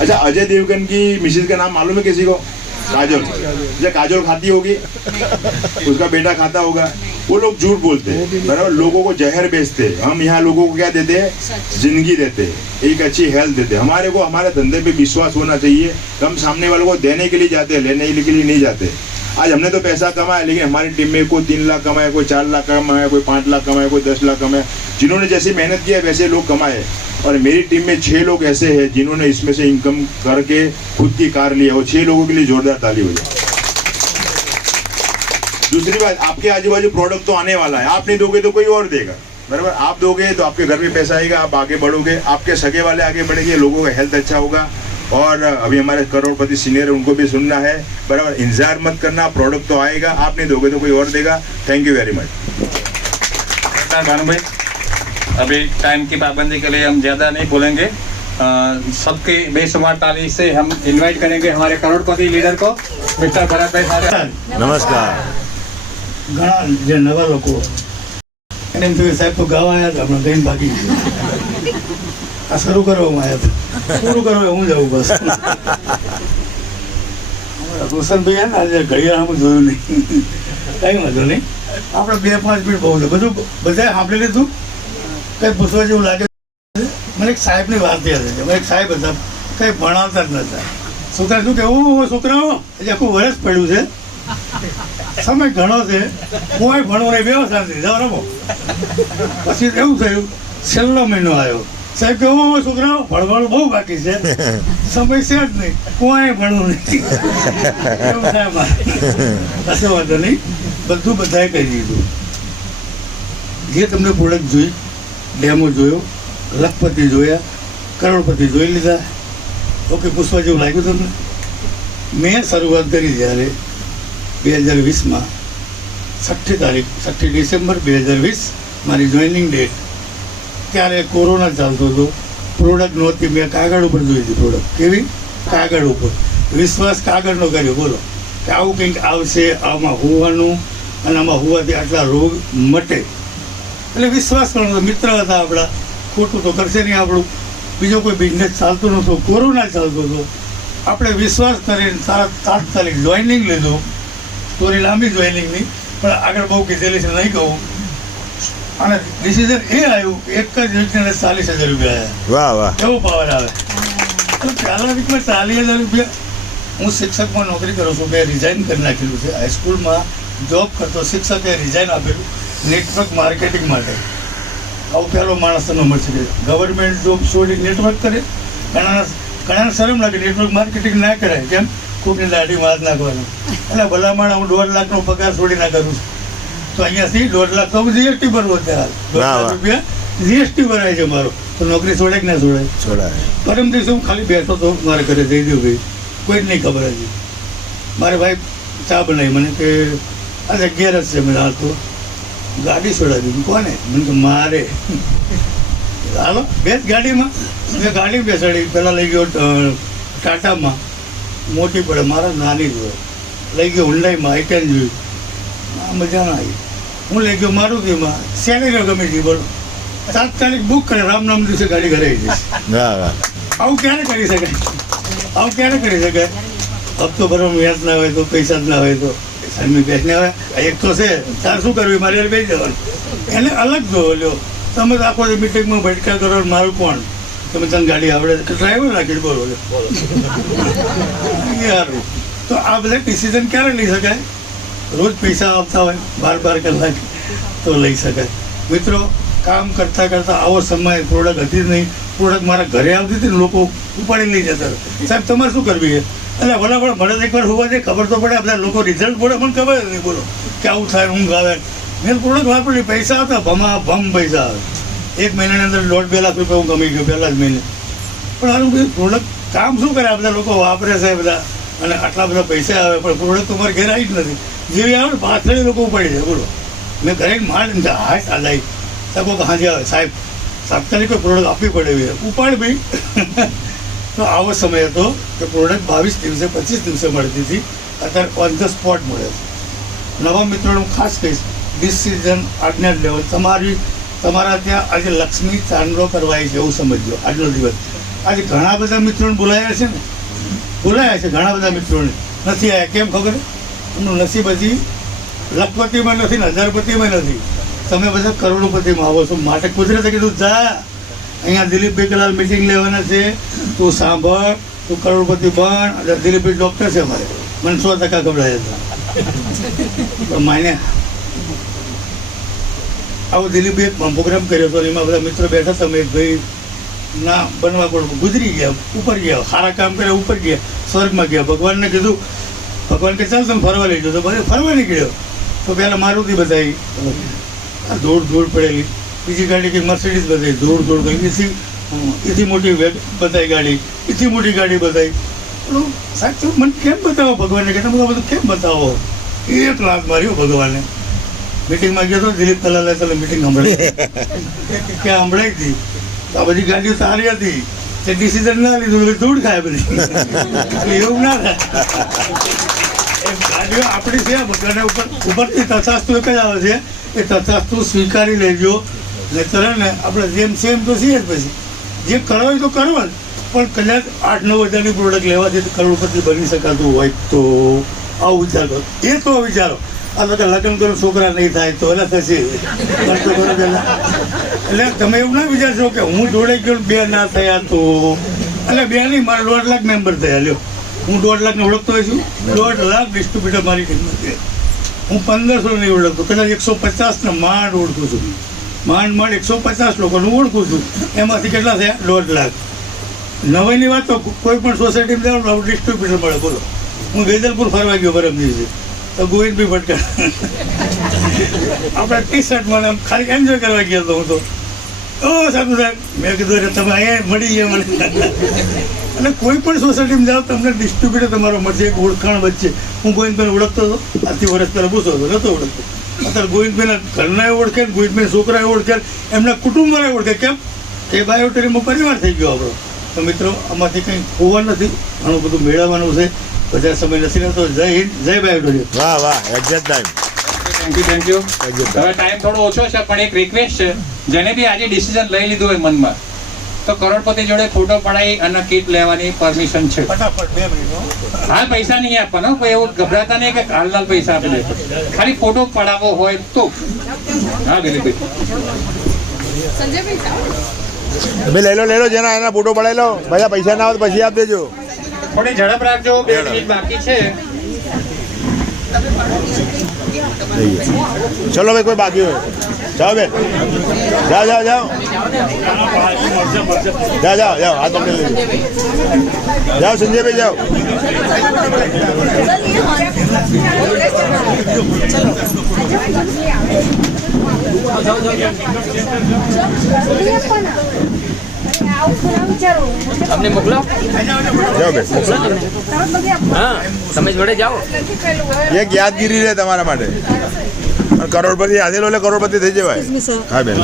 अच्छा, अजय देवगन की मिसेज का नाम मालूम है किसी को? काजोल. काजोल खाती होगी, उसका बेटा खाता होगा. वो लोग झूठ बोलते हैं, बराबर, लोगों को जहर बेचते हैं। हम यहाँ लोगों को क्या देते हैं? जिंदगी देते हैं, एक अच्छी हेल्थ देते हैं। हमारे को हमारे धंधे पे विश्वास होना चाहिए। हम सामने वालों को देने के लिए जाते हैं, लेने के लिए नहीं जाते। आज हमने तो पैसा कमाया, लेकिन हमारी टीम में कोई 3 लाख कमाया, कोई 4 लाख कमाया, कोई 5 लाख कमाया, कोई 10 लाख कमाया। जिन्होंने जैसी मेहनत की है वैसे लोग कमाए। और मेरी टीम में 6 लोग ऐसे हैं जिन्होंने इसमें से इनकम करके खुद की कार लिया। और 6 लोगों के लिए जोरदार ताली हो जाए। दूसरी बात, आपके आजू बाजू प्रोडक्ट तो आने वाला है, आप नहीं दोगे तो कोई और देगा, बराबर। आप दोगे तो आपके घर में पैसा आएगा, आप आगे बढ़ोगे, आपके सगे वाले आगे बढ़ेंगे, लोगों का हेल्थ अच्छा होगा। और अभी हमारे करोड़पति सीनियर, उनको भी सुनना है, बराबर। इंतजार मत करना, प्रोडक्ट तो आएगा, आप नहीं दोगे तो कोई और देगा। Thank you very much. Bhanu भाई, अभी टाइम की पाबंदी के लिए हम ज़्यादा नहीं बोलेंगे। सबके बेशुमार ताली से हम इनवाइट करेंगे हमारे करोड़पति लीडर को, मिस्टर भरत भाई साहब। नमस्कार। ઘણા જે નવા લોકો એને એમ થયું સાહેબ તો ગાવા આવ્યા હતા, હમણાં ગઈને ભાગી ગયા. આ શરૂ કરવામાં આવ્યા હતા, પૂરું કરવા હું જાઉં બસ. રોશનભાઈ હે ને આજે ઘડિયાળ આમ જોયું નહીં, કંઈ વાંધો નહીં, આપણે 2-5 મિનિટ બહુ છે. બધું બધાએ સાંભળી લીધું, કંઈ પૂછવા જેવું લાગે? મને એક સાહેબની વાત યાદ છે. એક સાહેબ હતા, કંઈ ભણાવતા જ નહોતા. છોકરા શું કહેવું, છોકરાઓ હજી આખું વર્ષ પડ્યું છે, સમય ઘણો છે, કોઈ ભણવું નહીં, બેવ શાંતિ જાઓ રમો. પછી એવું થયું, છેલ્લો મહિનો આવ્યો, સાહેબ કે ઓ છોકરાઓ ભણવાનું બહુ બાકી છે, સમય છે જ નહીં, કોઈ ભણવું નહીં. એવું થાય મારે, કશો વાંધો નહીં, બધું બધાએ કહી દીધું. જે તમને પ્રોડક્ટ જોઈ, ડેમો જોયો, લખપતિ જોયા, કરોડપતિ જોઈ લીધા. ઓકે, પૂછવા જેવું લાગ્યું તમને? મેં શરૂઆત કરી જ્યારે 2020માં 6 ડિસેમ્બર 2020 મારી જોઈનિંગ ડેટ. ત્યારે કોરોના ચાલતો હતો, પ્રોડક્ટ નહોતી, મેં કાગળ ઉપર જોઈ હતી પ્રોડક્ટ. કેવી? કાગળ ઉપર. વિશ્વાસ કાગળનો કર્યો, બોલો કે આવું કંઈક આવશે, આમાં હોવાનું, અને આમાં હોવાથી આટલા રોગ મટે. એટલે વિશ્વાસ કરવાનો. મિત્ર હતા આપણા, ખોટું તો કરશે નહીં આપણું. બીજો કોઈ બિઝનેસ ચાલતો નહોતો, કોરોના ચાલતો હતો. આપણે વિશ્વાસ કરીને તાત્કાલિક જોઈનિંગ લીધું. સ્ટોરી લાંબી જોઈનિંગની, પણ આગળ બહુ કીધેલી છે, નહીં કહું. અને ડિસિઝન એ આવ્યું, એક જ વ્યક્તિને 40,000 રૂપિયા આવ્યા. વાહ વાહ, કેવો પાવર આવે! તો પહેલા વીકમાં 40,000 રૂપિયા. હું શિક્ષકમાં નોકરી કરું છું, મેં રિઝાઇન કરી નાખેલું છે. હાઈસ્કૂલમાં જોબ કરતો શિક્ષકે રિઝાઇન આપેલું નેટવર્ક માર્કેટિંગ માટે. આવું પહેલો માણસ નંબર છે. ગવર્મેન્ટ જોબ છોડી નેટવર્ક કરે. ઘણા શરમ લાગે, નેટવર્ક માર્કેટિંગ ના કરાય. કેમ? કોઈની દાઢીમાં હાથ નાખવાનો. એટલે ભલામણ હું 1.5 લાખનો પગાર છોડી ના કરું છું. તો અહીંયાથી 1.5 લાખ તો જીએસટી ભરવો, ત્યારે 1.5 લાખ રૂપિયા જીએસટી ભરાય છે મારો. તો નોકરી છોડે કે ના છોડાય? છોડાય. પરમ દિવસે હું ખાલી બેઠો તો મારે ઘરે જઈ દઉં ભાઈ, કોઈ જ નહીં ખબર હતી. મારે ભાઈ ચા બનાવી, મને કે આજે 11 જ છે. મેં હાલ તો ગાડી છોડાવી. કોને? મને કે મારે. હાલો બેસ ગાડીમાં. મેં ગાડી બેસાડી. પહેલાં લઈ ગયો ટાટામાં, મોટી પડે, મારા નાની જ હોય. લઈ ગયો હુંડાઈમાં, I10 જોયું, મજા ના આવી. હું લઈ ગયો મારુતિમાં, સેલેરી ગમે તે, બોલો તાત્કાલિક બુક કરે, રામ નામ દિવસે ગાડી ઘરે આવી જશે. આવું ક્યારે કરી શકાય? આવું ક્યારે કરી શકાય? હપ્તો ભરવાનું વ્યાજ ના હોય તો, પૈસા જ ના હોય તો, પૈસાની બેસને આવે. એક તો છે, તાર શું કરવી, મારી યાર બેસી જવાનું. એને અલગ જોવો લ્યો. તમે તો આખો મીટિંગમાં ભટકા કરો, મારું કોણ? તમે તને ગાડી આવડે તો ડ્રાઈવર રાખી બોલો યાર. તો આ બધા ડિસિઝન ક્યારે લઈ શકાય? રોજ પૈસા આવતા હોય, 12 કલાક તો લઈ શકાય. મિત્રો, કામ કરતાં કરતાં આવો સમય પ્રોડક્ટ હતી જ નહીં. પ્રોડક્ટ મારા ઘરે આવતી હતી ને, લોકો ઉપાડી લઈ જતા. સાહેબ તમારે શું કરવી છે? એટલે ભલા પણ મળે એકવાર હોવા દે, ખબર તો પડે. બધા લોકો રિઝલ્ટ પડે પણ ખબર નહીં, બોલો કે આવું થાય, ઊંઘ આવે. મેં પ્રોડક્ટ વાપરી, પૈસા હતા ભમ પૈસા આવે. 1 મહિનાની અંદર 1.5-2 લાખ રૂપિયા હું કમાઈ ગયો પહેલા જ મહિને. પણ આનું પ્રોડક્ટ કામ શું કરે? આ બધા લોકો વાપરે છે બધા, અને આટલા બધા પૈસા આવે, પણ પ્રોડક્ટ તમારે ઘરે આવી જ નથી. જેવી આવે ને પાછળ લોકો ઉપાડી જાય, બોલો. મેં ઘરે માંડ હાથ આલાઈ સકો હાજે આવે, સાહેબ તાત્કાલિક કોઈ પ્રોડક્ટ આપવી પડે, ઉપાડ ભાઈ. તો આવો સમય હતો કે પ્રોડક્ટ 22 દિવસે 25 દિવસે મળતી હતી. અત્યારે ઓન ધ સ્પોટ મળે છે. નવા મિત્રોને હું ખાસ કહીશ, ડિસિઝન આજના જ લેવલ. તમારા ત્યાં આજે લક્ષ્મી ચાંદલો કરવાય છે, એવું સમજજો. આજનો દિવસ. આજે ઘણા બધા મિત્રોને બોલાયા છે ને, બોલાયા છે ઘણા બધા મિત્રોને, નથી આવ્યા. કેમ ખબર? એમનું નસીબ હજી લખપતિમાં નથી ને હજારપતિમાં નથી, તમે બધા કરોડોપતિમાં આવો છો. માટે કુદરતે કીધું જા અહીંયા દિલીપભાઈ કલાલ મિટિંગ લેવાના છે, તું સાંભળ, તું કરોડપતિ બન. અને દિલીપભાઈ ડૉક્ટર છે અમારે, મને 100% ગભરાયા હતા માન્યા. આવો દિલીપભાઈ એક પ્રોગ્રામ કર્યો હતો, એમાં બધા મિત્રો બેઠા હતા. એક ભાઈ ના બનવા પણ ગુજરી ગયા, ઉપર ગયા, સારા કામ કર્યા, ઉપર ગયા, સ્વર્ગમાં ગયા. ભગવાનને કીધું, ભગવાન કે ચાલ તમે ફરવા લઈ જાઓ. તો બધે ફરવા નીકળ્યો તો પહેલાં મારુતિ બતાવી, આ ધૂળ પડેલી. બીજી ગાડી કે મર્સિડીઝ બતાવી, ધૂળ કરી. એથી મોટી બતાવી ગાડી, એથી મોટી ગાડી બતાવી. સાચું મને કેમ બતાવો ભગવાનને, કે તમે બધું કેમ બતાવો? 1 લાખ માર્યો ભગવાને. મિટિંગમાં ગયો તો દિલીપ કલાલે ચાલે મિટિંગ સંભળાઈ, ક્યાં સંભળાઈ હતી. આ બધી ગાડીઓ સારી હતી, તે ડિસિઝન ના લીધું, ધૂળ ખાય બધી. એવું ના થાય. એ ગાડીઓ આપણી છે, બધાને ઉપરથી તથાસ્તુ એક જ આવે છે, એ તથાસ્તુ સ્વીકારી લેજો. નહીતર ને આપણે જેમ સેમ તો છીએ જ. પછી જે કરો હોય તો કરો જ, પણ કદાચ 8-9 હજારની પ્રોડક્ટ લેવાથી કરોડપતિ બની શકાતું હોય તો આવું વિચાર કરો. એ તો વિચારો. આ બધા લગ્ન કરો છોકરા નહીં થાય તો એના થશે. એટલે તમે એવું ના વિચારશો કે હું જોડે ગયો 2 ના થયા તો. એટલે 2 નહીં, મારા 1.5 લાખ મેમ્બર થયા. લ્યો, હું 1.5 લાખને ઓળખતો હોય છું. 1.5 લાખ ડિસ્ટ્રીબ્યુટર મારી ટીમમાં છે. હું 1500 નહીં ઓળખતો, કદાચ 150ને માંડ ઓળખું છું. માંડ 150 લોકોને ઓળખું છું. એમાંથી કેટલા થયા? 1.5 લાખ. નવાઈની વાત તો કોઈ પણ સોસાયટીમાં જાઓ ડિસ્ટ્રીબ્યુટર મળે. બોલો, હું વેજલપુર ફરવા ગયો બરફ દિવસે, તો ગોવિંદભાઈ ભટકા આપણે ટી-શર્ટમાં ખાલી એન્જોય કરવા ગયો હતો. હું તો સાધુ સાહેબ, મેં કીધું અરે તમે અહીંયા મળી ગયા મને. અને કોઈ પણ સોસાયટીમાં જાઓ તમને ડિસ્ટ્રીબ્યુટર તમારો મળશે, એક ઓળખાણ વચ્ચે. હું ગોવિંદભાઈને ઓળખતો હતો, આજથી વર્ષ પહેલાં પૂછો હતો, નહોતો ઓળખતો. અત્યારે ગોવિંદભાઈના ઘરના ઓળખે, ગોવિંદભાઈ છોકરા ઓળખે, એમના કુટુંબવાળા ઓળખે. કેમ? એ બાયોટેરીમાં પરિવાર થઈ ગયો આપણો. તો મિત્રો, આમાંથી કંઈ હોવા નથી, ઘણું બધું મેળવવાનું છે. બધા સમય નથી રહેતો. જય હિન્દ, જય બાયોટેરી. વાહ વાહ, એક્ઝેક્ટ ટાઈમ. Thank you. હવે ટાઈમ થોડો ઓછો છે, પણ એક રિક્વેસ્ટ છે, જેને બી આજે ડિસિઝન લઈ લીધું હોય મનમાં, તો કરોડપતિ જોડે ફોટો પડાવી અને કીટ લેવાની પરમિશન છે. ફટાફટ 2 મિનિટ. હાલ પૈસા નહીં આપવાનો, કોઈ એવું ગભરાતા નહીં કે હાલ પૈસા આપી દે. ખાલી ફોટો પડાવવો હોય તો. હા તમે લઈ લો જેના એના ફોટો પડાવી લો. બધા પૈસા ના આવે પછી આપ દેજો. થોડી ઝડપ રાખજો, 2 મિનિટ બાકી છે. ચલો ભાઈ, કોઈ બાકી હોય જાઓ બેન, જાઓ જાઓ જાઓ જાઓ જાઓ જાઓ. હાથ પકડી લેજો. જાઓ સંજયભાઈ, જાઓ. અમને મોકલો. જાઓ બેન, હા, તમે જોડે જાઓ. એક યાદગીરી છે તમારા માટે. કરોડપતિ હાથેલો એટલે કરોડપતિ થઈ જવાય. હા બેન,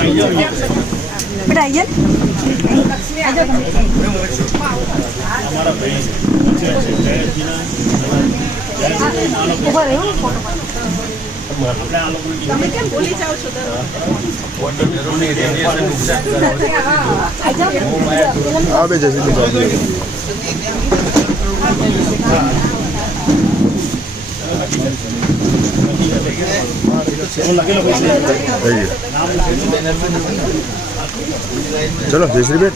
તમે કેમ ભૂલી જાઓ છો? હા બે જશે. ચલો જયશ્રીબેન.